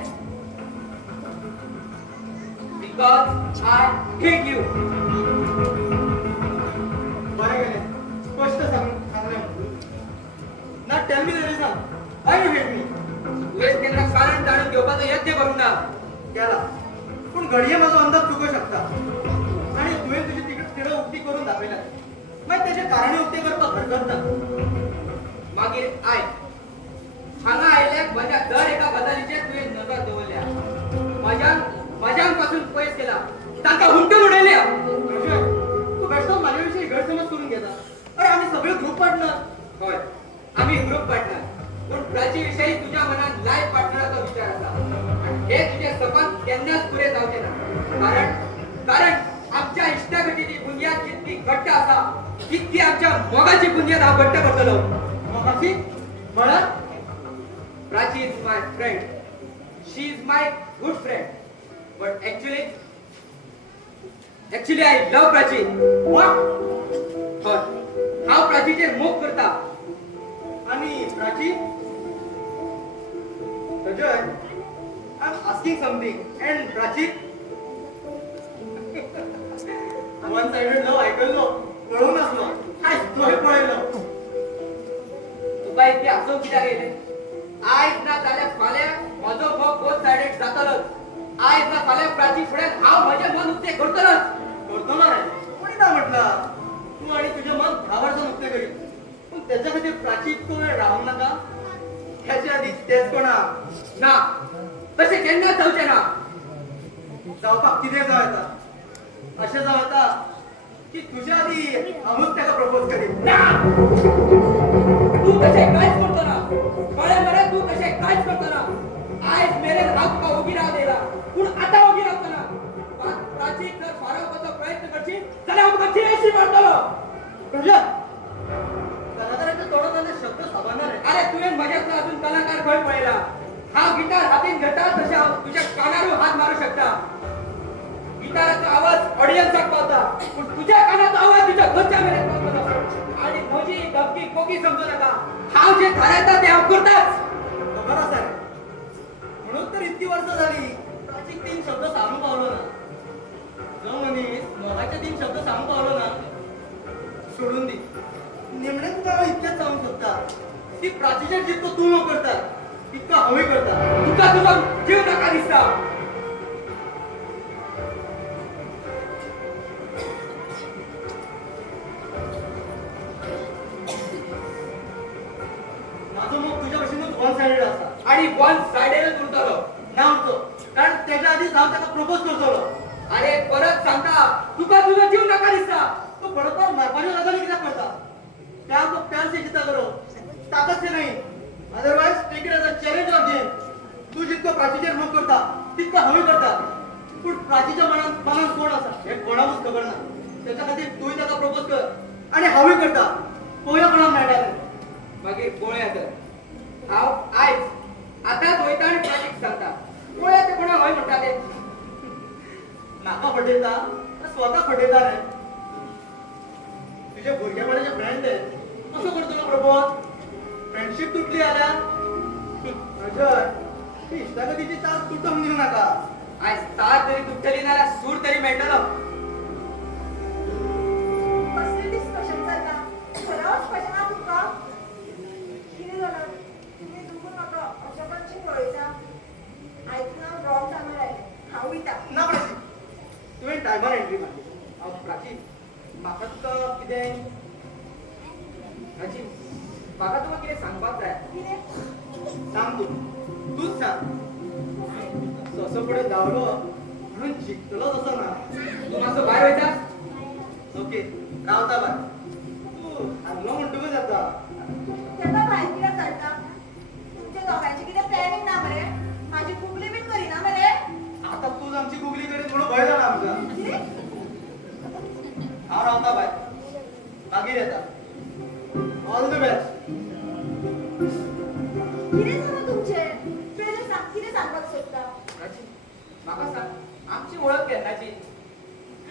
Because I hate you. केला पूण घडये म्हाजो अंदाज चुको शकता आणि तुवें तुजी तिडो उक्ती करून दाखयल्या मागीर तेजे कारणे उक्ते करपाक हरकत ना मागीर आय हांगा आयल्याक माझ्या दर एका गजालीचेर तुवें नजर दवरल्या म्हज्यान पासून पयस केला तांकां हुमटून उडयल्या तू बेश्टो म्हाजे विशीं गैरसमज करून घेता अरे आमी सगळे ग्रुप पार्टनर हय आम्ही ग्रुप पार्टनर पण प्राची विषयी तुझ्या मनात लाईफ पार्टनराचा विचार आसा आणि हे तुझे सपन केन्नाच पुरे जावचे ना कारण आमच्या इश्टागतीची बुनयाद जितकी घट्ट आसा तितकी आमच्या मोगाची बुनयाद हांव घट्ट करतलो मोगाची म्हणत Prachi is my friend she is my good friend but actually I love Prachi what हय हांव प्राचीचेर मोग करता आणि Prachi Rajay, I'm asking something. And Prachi? One-sided love ऐकलो, पळून असलो. काय तुला पळयलो? तुका इतके हसो कित्याक येयले आयज ना जाल्यार फाल्यां म्हजो मोग बोथ सायडीक जातलोच आयज ना फाल्यां प्राची फुड्यान हांव म्हजें मन उक्तें करतलोच करतो ना रे. कोणी ना म्हटलं? तू आणि तुझे मन भावाचं नुकते करीत. पण त्याच्या खातीर प्राची इतको वेळ राहू नका. ह्याच्या आधी तेच कोणा ना तशें केन्नाच जावचें ना जावपाक कितें जाव येता अशें जाव येता की तुझ्या आधी हांवूच ताका प्रपोज करीन ना तू तशें कांयच करतो ना कळ्ळें मरे तू तशें कांयच करतो ना आयज मेरेन हांव तुका ओगी राव दिला पूण आतां ओगी रावतना प्राचीक जर फारावपाचो प्रयत्न करशीत जाल्यार हांव तुका चिरेशी मारतलो प्रजा कलाकाराच्या तोंडात आले शब्द साबणार आहे अरे तुवें म्हाज्यातलो अजून कलाकार खंय पळयला हांव गिटार हातीन घेता तशें हांव तुज्या कानारू हात मारूं शकता गिटाराचो आवाज ऑडियन्साक पावता पूण तुज्या कानाचो आवाज तुज्या घरच्या मेरेन पावतलो आनी म्हजी धमकी कोगी समजू नाका हांव जे थारायता तें हांव करताच खबर आसा रे म्हणून तर इतकी वर्ष झाली प्राचीक 3 शब्द सांगूंक पावलो ना जो मनीस मोगाचे 3 शब्द सांगूंक पावलो ना सोडून दी निमणे तुका हांव इतकेंच सांगूंक सोदता की प्राचीचेर जितको तूं मोग करता तितको हांवूय करता तुका तुजो जीव नाका दिसता माझो मोग तुझ्या भशेनूच वन सायडेड आसा आणि वन सायडेनच उरतलो ना उरतो कारण तेच्या आधीच हांव ताका प्रपोज करतलो अरे परत सांगता तुका तुजो जीव नाका दिसता तो परत मारपाच्यो गजाली कित्याक करता प्यार तो प्यार से जिता करो ताकत से नहीं otherwise take it as a challenge or game तू जितको प्राचीचेर मोग करता तितको हांवूय करता पूण प्राचीच्या मनात कोण आसा हे कोणाकूच खबर ना त्याच्या खातीर तूंय ताका प्रपोज कर आणि हांवूय करता पळोवया कोणाक मेळटा तें मागीर पळोवया तर हांव आयज आतांच वयता आनी प्राचीक सांगता पळोवया ते कोणाक हय म्हणटा ते नाका फटयता स्वता फटयता रे तुझे भुरगेपणाचे फ्रेंड ते कसो करतलो प्रपोज फ्रेंडशिप तुटली जाल्यार अजय ती इश्टागतीची तास तुटूंक दिवं नाका आयज तार तरी तुटली नाल्यार सूर तरी मेळटलो कसले डिस्कशन जाता खरं वचपाचें ना तुका कितें जालां तुमी दोगूय म्हाका अशें कशें पळयता आयज हांव रॉंग टायमार आयलें हांव वयता ना प्राची तुवें टायमार एंट्री मारली हांव प्राची म्हाका तुका कितें प्राची म्हाका तुका कितें सांगपाक जाय कितें सांग तूच सांग जसो फुडें धांवलो म्हणून जिखतलो तसो ना तूं मातसो भायर वयता ओके रावता बाय तूं हारलो म्हणटकूच जाता तेका भायर कित्याक धाडटा तुमच्या दोगांची कितें प्लॅनिंग ना मरे म्हाजी गुगली बीन करिना मरे आता तूच आमची गुगली करीत म्हणून भंय जाणा आमकां कितें हांव रावता बाय मागीर येता ऑल द बेस्ट कितें जालां तुमचें पयलें सांग कितें सांगपाक सोदता प्राची म्हाका सांग आमची वळख केन्नाची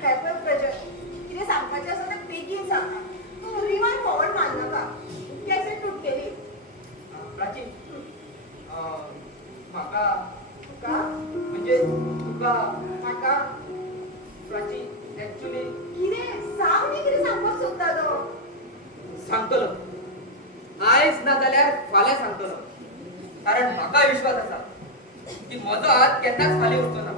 पेपर प्रोजेक्ट कितें सांगपाचें आसा तें बेगीन सांग तूं रिवायंड फॉरवर्ड मारनाका कॅसेट तुटलेली प्राची म्हाका तुका म्हणजे तुका म्हाका प्राची ऍक्च्युली कितें सांग न्ही कितें सांगपाक सोदता तो सांगतलो आयज ना जाल्यार फाल्यां सांगतलो कारण म्हाका विश्वास आसा की म्हजो हात केन्नाच खाली उरचो ना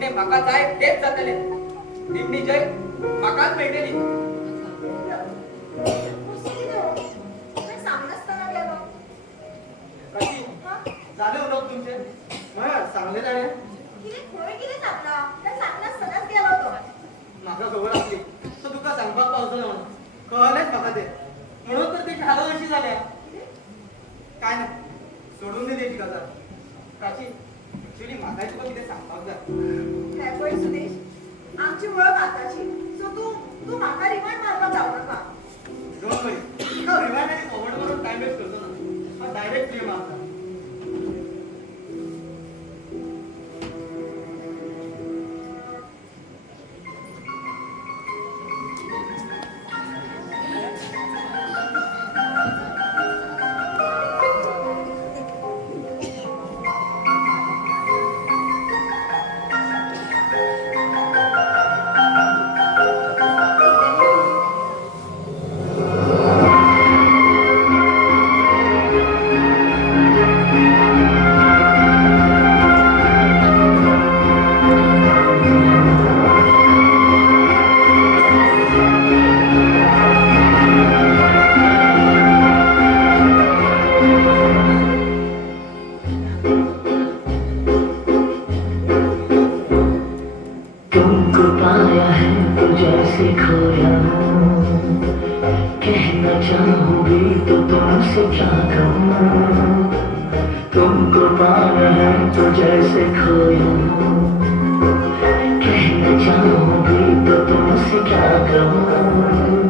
फुडें म्हाका जाय तेच जातले निमणी जय म्हाकाच मेळटली सांगनासतना गेलो काकी हा? झाले उलोवप तुमचे म्हळ्यार सांगले ताणें कितें सांगला तें सांगनासतनाच गेलो तो म्हाका खबर आसली तो तुका सांगपाक पावतलो म्हणून कळलेंच म्हाका तें म्हणून तर तेची हालत अशी जाल्या काय ना सोडून दी तेची गजाल काकी एक्चुअली म्हाका तुका कितें सांगपाक जाय हे पळय सुदेश आमची वळख आताची सो तू म्हाका रिमांड मारपाक जावनाका डोंट वरी तुका रिवायंड आनी फॉरवर्ड करून टायम वेस्ट करचो ना हांव डायरेक्ट प्ले मारता तुमको पाया है तो जैसे खोया कहना चाहूंगी तो तुमसे क्या कहूँ तुमको पाया है तो जैसे खोया कहना चाहूंगी तो तुमसे क्या कहूँ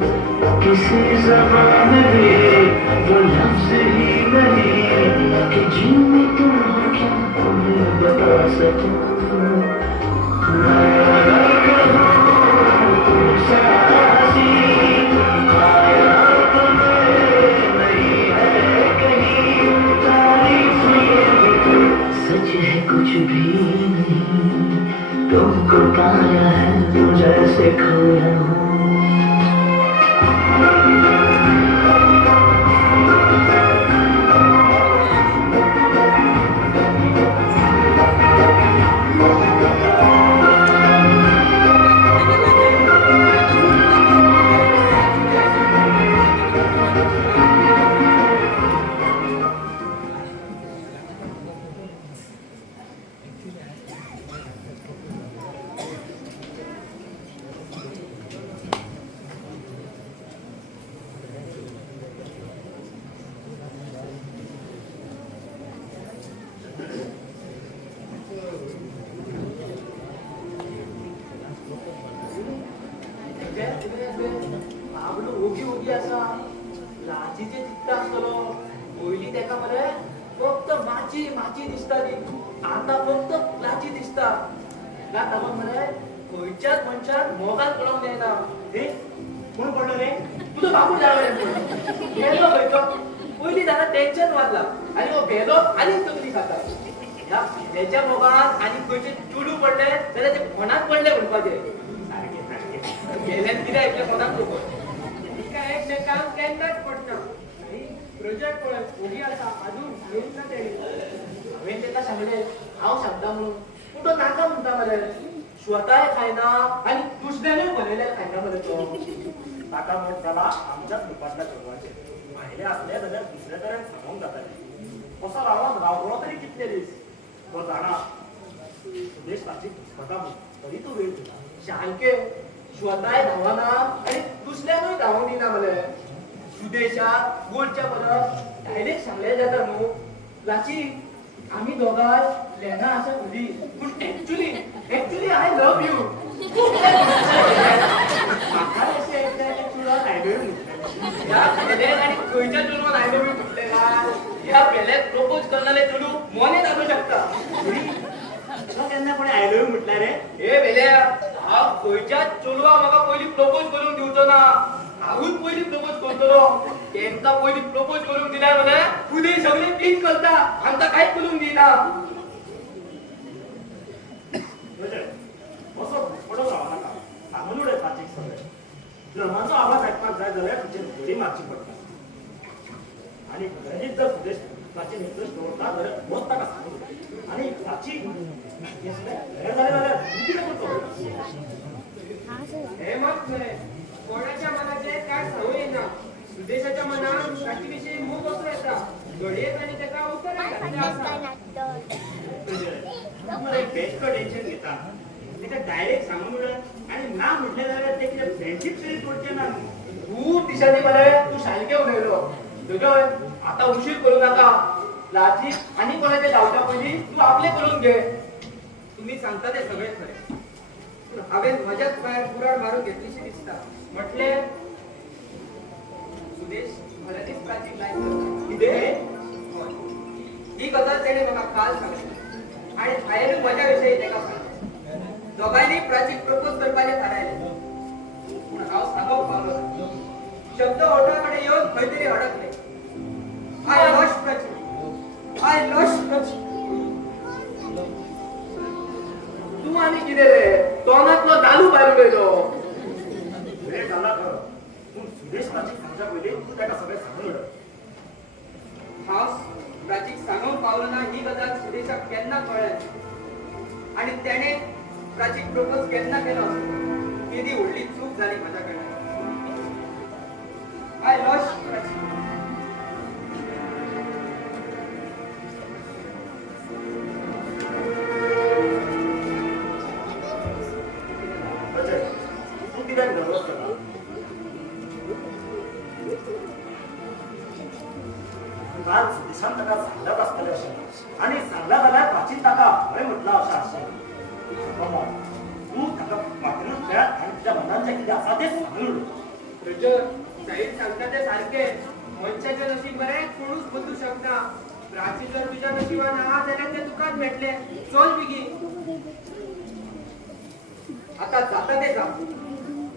किसी ज़बान में वो लफ्ज़ ही नहीं कि जिनमें तुम हो क्या तुम्हें बता सकूं सच है कुछ भी नहीं तुमको पाया है तो जैसे खोया हूँ आपलो ओगी ओगी आसा लाचीचे चित्त आसतलो पयलीं तेका मरे फक्त माची माची दिसताली आता फक्त लाची दिसता ताका मरे खंयच्याच मनशाक मोगान पडोंक जायना हे कोण पडलो रे तुजो बापूय जालो रे गेलो खंयचो पयलीं जाणा टेन्शन वाडला आनी हो भेलो आनीक तकली खाता ह्या भेल्याच्या मोगान आनी खंयचे चुडू पडले जाल्यार ते फोनाक पडले म्हणपाचें गेल्यान कितें ऐकलें फोनाक खबर काय एकमेकांक केन्नाच पडना प्रोजेक्ट पळय ओगी आसा अजून येवंक ना तेणी हांवें तेका सांगलें हांव सांगता म्हणून पूण तो नाका म्हणटा मरे स्वताय खायना आनी दुसऱ्यानूय भरयल्यार खायना मरे तो ताका मोठ जाला आमच्याच डिपार्टमेंट चलोवपाचें भायले असले जाल्यार दुसरे तरेन सांगूंक जातालें असो रावत रावलो तरी कितले दीस तो जाणा सुदेश ताची घुसपता तरी तूं वेळ दिता सारके स्वताय धावना आनी दुसऱ्यानूय धावूंक दिना मरे सुदेशाक गोडच्या परस डायरेक्ट सांगलें जाता न्हू लाची आमी दोगांय लेना आसा खुली पूण एक्चुअली आय लव यू म्हाका अशें एकदां एक तुळा आयडोय म्हणटलें ह्या पेल्याक आनी खंयच्या चेडवान आय लव यू म्हटलें काय ह्या पेल्याक प्रपोज करनाले चेडू मोने जावंक शकता तुका केन्ना कोणी आयडोय म्हटल्या रे ए बेल्या हांव खंयच्या चेडवाक म्हाका पयलीं प्रपोज करून दिवचो ना हांवूच पयलीं प्रपोज करतलो तेंका पयलीं प्रपोज करून दिल्यार मरे फुडें सगळें ठीक करता आमकां कांयच करून दिना असो घुसपटो रावनाका सांगून उडय पाचीक सगळें ड्रमाचो आवाज आयकपाक जाय जाल्यार तुजेर घडी मारची पडटा आनी खऱ्यांनीच जर सुदेश प्राचीन इंटरेस्ट होता जर मोजता का सांगू आणि प्राचीन हे मत नाही कोणाच्या मनाचे काय सांगू येईना सुदेशाच्या मनात प्राचीविषयी मूग असू येतात घडयेत आणि त्याचा उत्तर तुम्हाला एक बेस्ट टेन्शन घेता त्याच्या डायरेक्ट सांगून आणि ना म्हटले जाल्यार ते कितें फ्रेंडशिप तरी तोडचे ना खूप दिशांनी मला तू शाळके उलयलो तुझ्या आता उशीर करू नका लाची आणि कोणाच्या डावटा पयली तू आपले करून घे तुम्ही सांगता ते सगळे खरे पण हांवें म्हज्याच पायार कुराड मारून घेतलीशी दिसता म्हटले सुदेश भलतीच प्राचीन लायक कितें ही गजाल तेणे म्हाका काल सांगली आणि हांवें म्हज्या विशयी ताका सांगलें दोगांयनी प्राचीक प्रपोज करपाचें थारायलें पूण हांव सांगोक पावलो ना शब्द ओठाकडे येऊन खंय तरी अडकले आय लॉस्ट प्राचीन आय लॉस्ट प्राचीन तू आणि कितें रे तोंडातलो दालू भायर उडयलो वेळ झाला खरं पूण सुदेश प्राचीन सांगच्या पयलीं तू ताका सगळें सांगून उडय हांव प्राचीक सांगोक पावलो ना ही गजाल सुदेशाक केन्ना कळ्ळें आणि तेणे प्राचीक प्रपोज केन्ना केलो ही ती व्हडली चूक जाली म्हाज्या कडल्यान आय लॉस्ट प्राचीन अजय तू कित्याक नर्वस जाता काल सुदेशान ताका सांगत आसतलें अशें आणि सांगला जाल्यार प्राचीन ताका हय म्हटलां अशें आसलें बाबा तू ताका वाटेनूच मेळत आनी तुज्या मनान जें कितें आसा तें सांगून उडय रजत साईड सांगता ते सारखे मनशाचें नशीब बरें कोणूच बदलू शकना प्राची जर तुझ्या नशिबान आहा जाल्यार ते तुकाच मेळटले चल बेगीन आता जाता ते सांग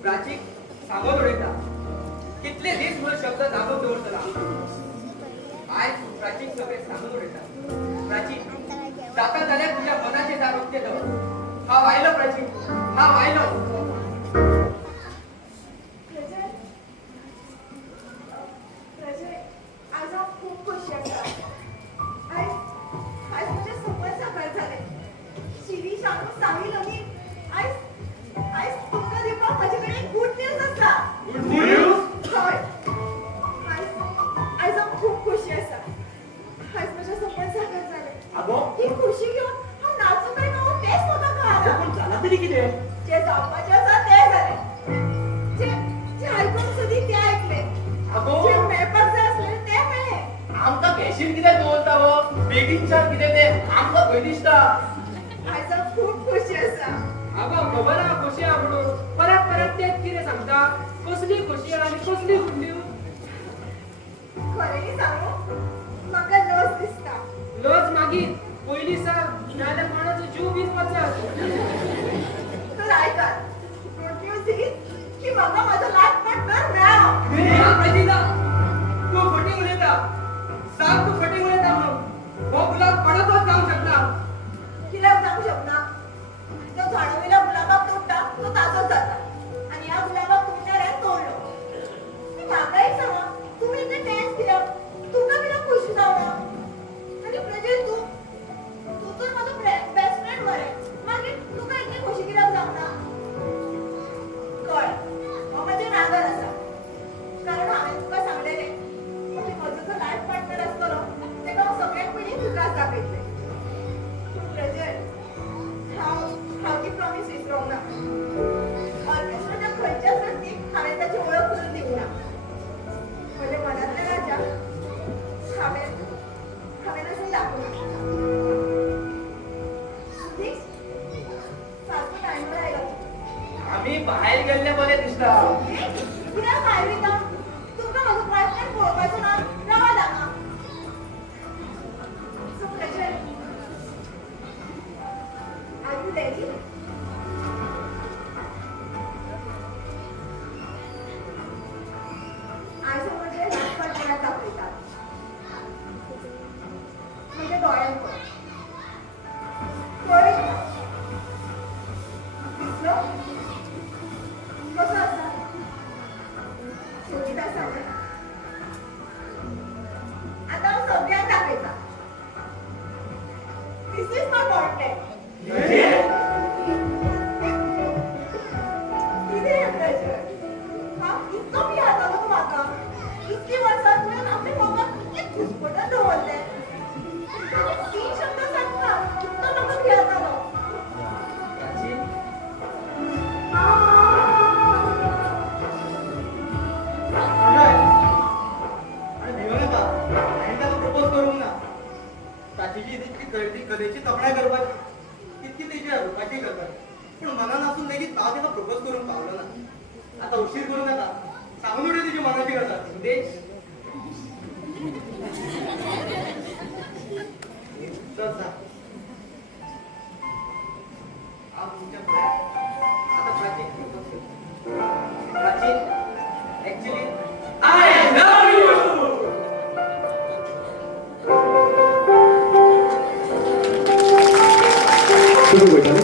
प्राचीक सांगोन उडयता कितले दीस म्हणून शब्द जागोन दवरतला आयज प्राचीक सगळें सांगून उडयता प्राचीक जाता जाल्यार तुझ्या मनाचे दार उक्ते दवर हांव आयलो प्राचीक हांव आयलो प्रजय आज हांव खूब खोशी आसा आयज आयज म्हजें सपन साकार जालें शिरीष हांवें सांगिल्लो न्ही आयज आयज तुमकां दिवपाक म्हजे कडेन गूड न्यूज आसा गुड न्यूज हय आयज आयज हांव खूब खोशी आसा आयज म्हजें सपन साकार जालें आगो ही खोशी घेवन हांव नाचूं काय ना तेंच म्हाका कळना पूण जाला तरी कितें जे जावपाचें आसा तें जालें जे आयकूंक सोदी तें आयकलें आगो जे मेळपाक जाय आसलें तें मेळ्ळें आमकां घेशील कितें दवरता गो बेगीनच्यान कितें तें आमकां भंय दिसता आयज हांव खूब खोशी आसा आगो खबर आहा खोशी आहा म्हणून परत परत तेच कितें सांगता कसली खोशी आहा आनी कसली गुड खरें सांगू म्हाका लज दिसता लज मागीर पयलीं सांग नाजाल्यार कोणाचो जीव बीन वचत तर आयकात गुड न्यूज ही की म्हाका म्हाजो लायफ पार्टनर मेळ्ळो प्रजिता तू फटी उलयता सांग तू फटी उलयता म्हणून हो गुलाब कोणाचोच जावंक शकना कित्याक जावंक शकना जो झाडावयल्या गुलाबाक तोडटा तो ताजोच जाता आनी ह्या गुलाबाक तुमच्याऱ्यान तोडलो म्हाका एक सांगा तुमी इतले टेन्स कित्याक तुका कित्याक खोशी जावना आनी प्रजय तू तर म्हाजो बेस्ट फ्रेंड मरे मागीर तुका इतली खोशी कित्याक जावना कळ हो म्हाजेर रागार आसा कारण हांवें तुका सांगलेलें की म्हजो जो लायफ पार्टनर आसतलो तेका हांव सगळ्यात पयलीं तुकाच दाखयतलें प्रजय हांव ती प्रॉमिस विसरूंक ना ऑर्केस्ट्राच्या खंयच्याच व्यक्तीक हांवें ताची वळख करून दिवंक ना म्हज्या मनांतल्या राजाक हांवें अशें दाखोवंक सुदीक सारको टायमार आयलो आमी भायर गेल्ले बरे दिसता कित्याक भायर वयता तुमकां म्हजो बॉयफ्रेंड पळोवपाचो ना रावा दाखा so Prajay are you ready आज हांव म्हजे लायफ पार्टनराक दाखयता म्हज्या दोळ्यान पळय पळयता दिसलो कसो आसा सोबीत आसा न्हय आतां हांव सगळ्यांक दाखयता दिस इज नॉट कॉन्टॅक्ट किती प्रेशर हा इतकं मी आता तू म्हाका इतकी वर्सां तुवें आपल्या मोगाक कितले खुसपटां दवरले 3 शब्द सांगता तो म्हाका भियातालो प्रपोज करूंक ना ताची जी कलेची तपणाय करपाची तितकी तेजी रूपाची करपाची पूण मनान आसून लेगीत हांव ताका प्रपोज करूंक पावलो ना आता उशीर करूं नाका सांगून उडय तुजी मनाची गजाल सुदेश चल सांग हांव तुमच्या फुड्यान आता प्राचीक प्रपोज करता प्राचीक एक्चुअली आय लव यू तुम्ही बैठाले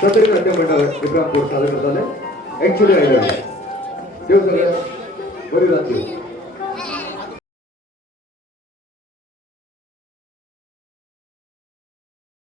सातेरी नाट्य मंडळ विक्रामपूर सादर करताले ऍक्च्युली आय लव्ह यू देव सगळ्या बरी रात्री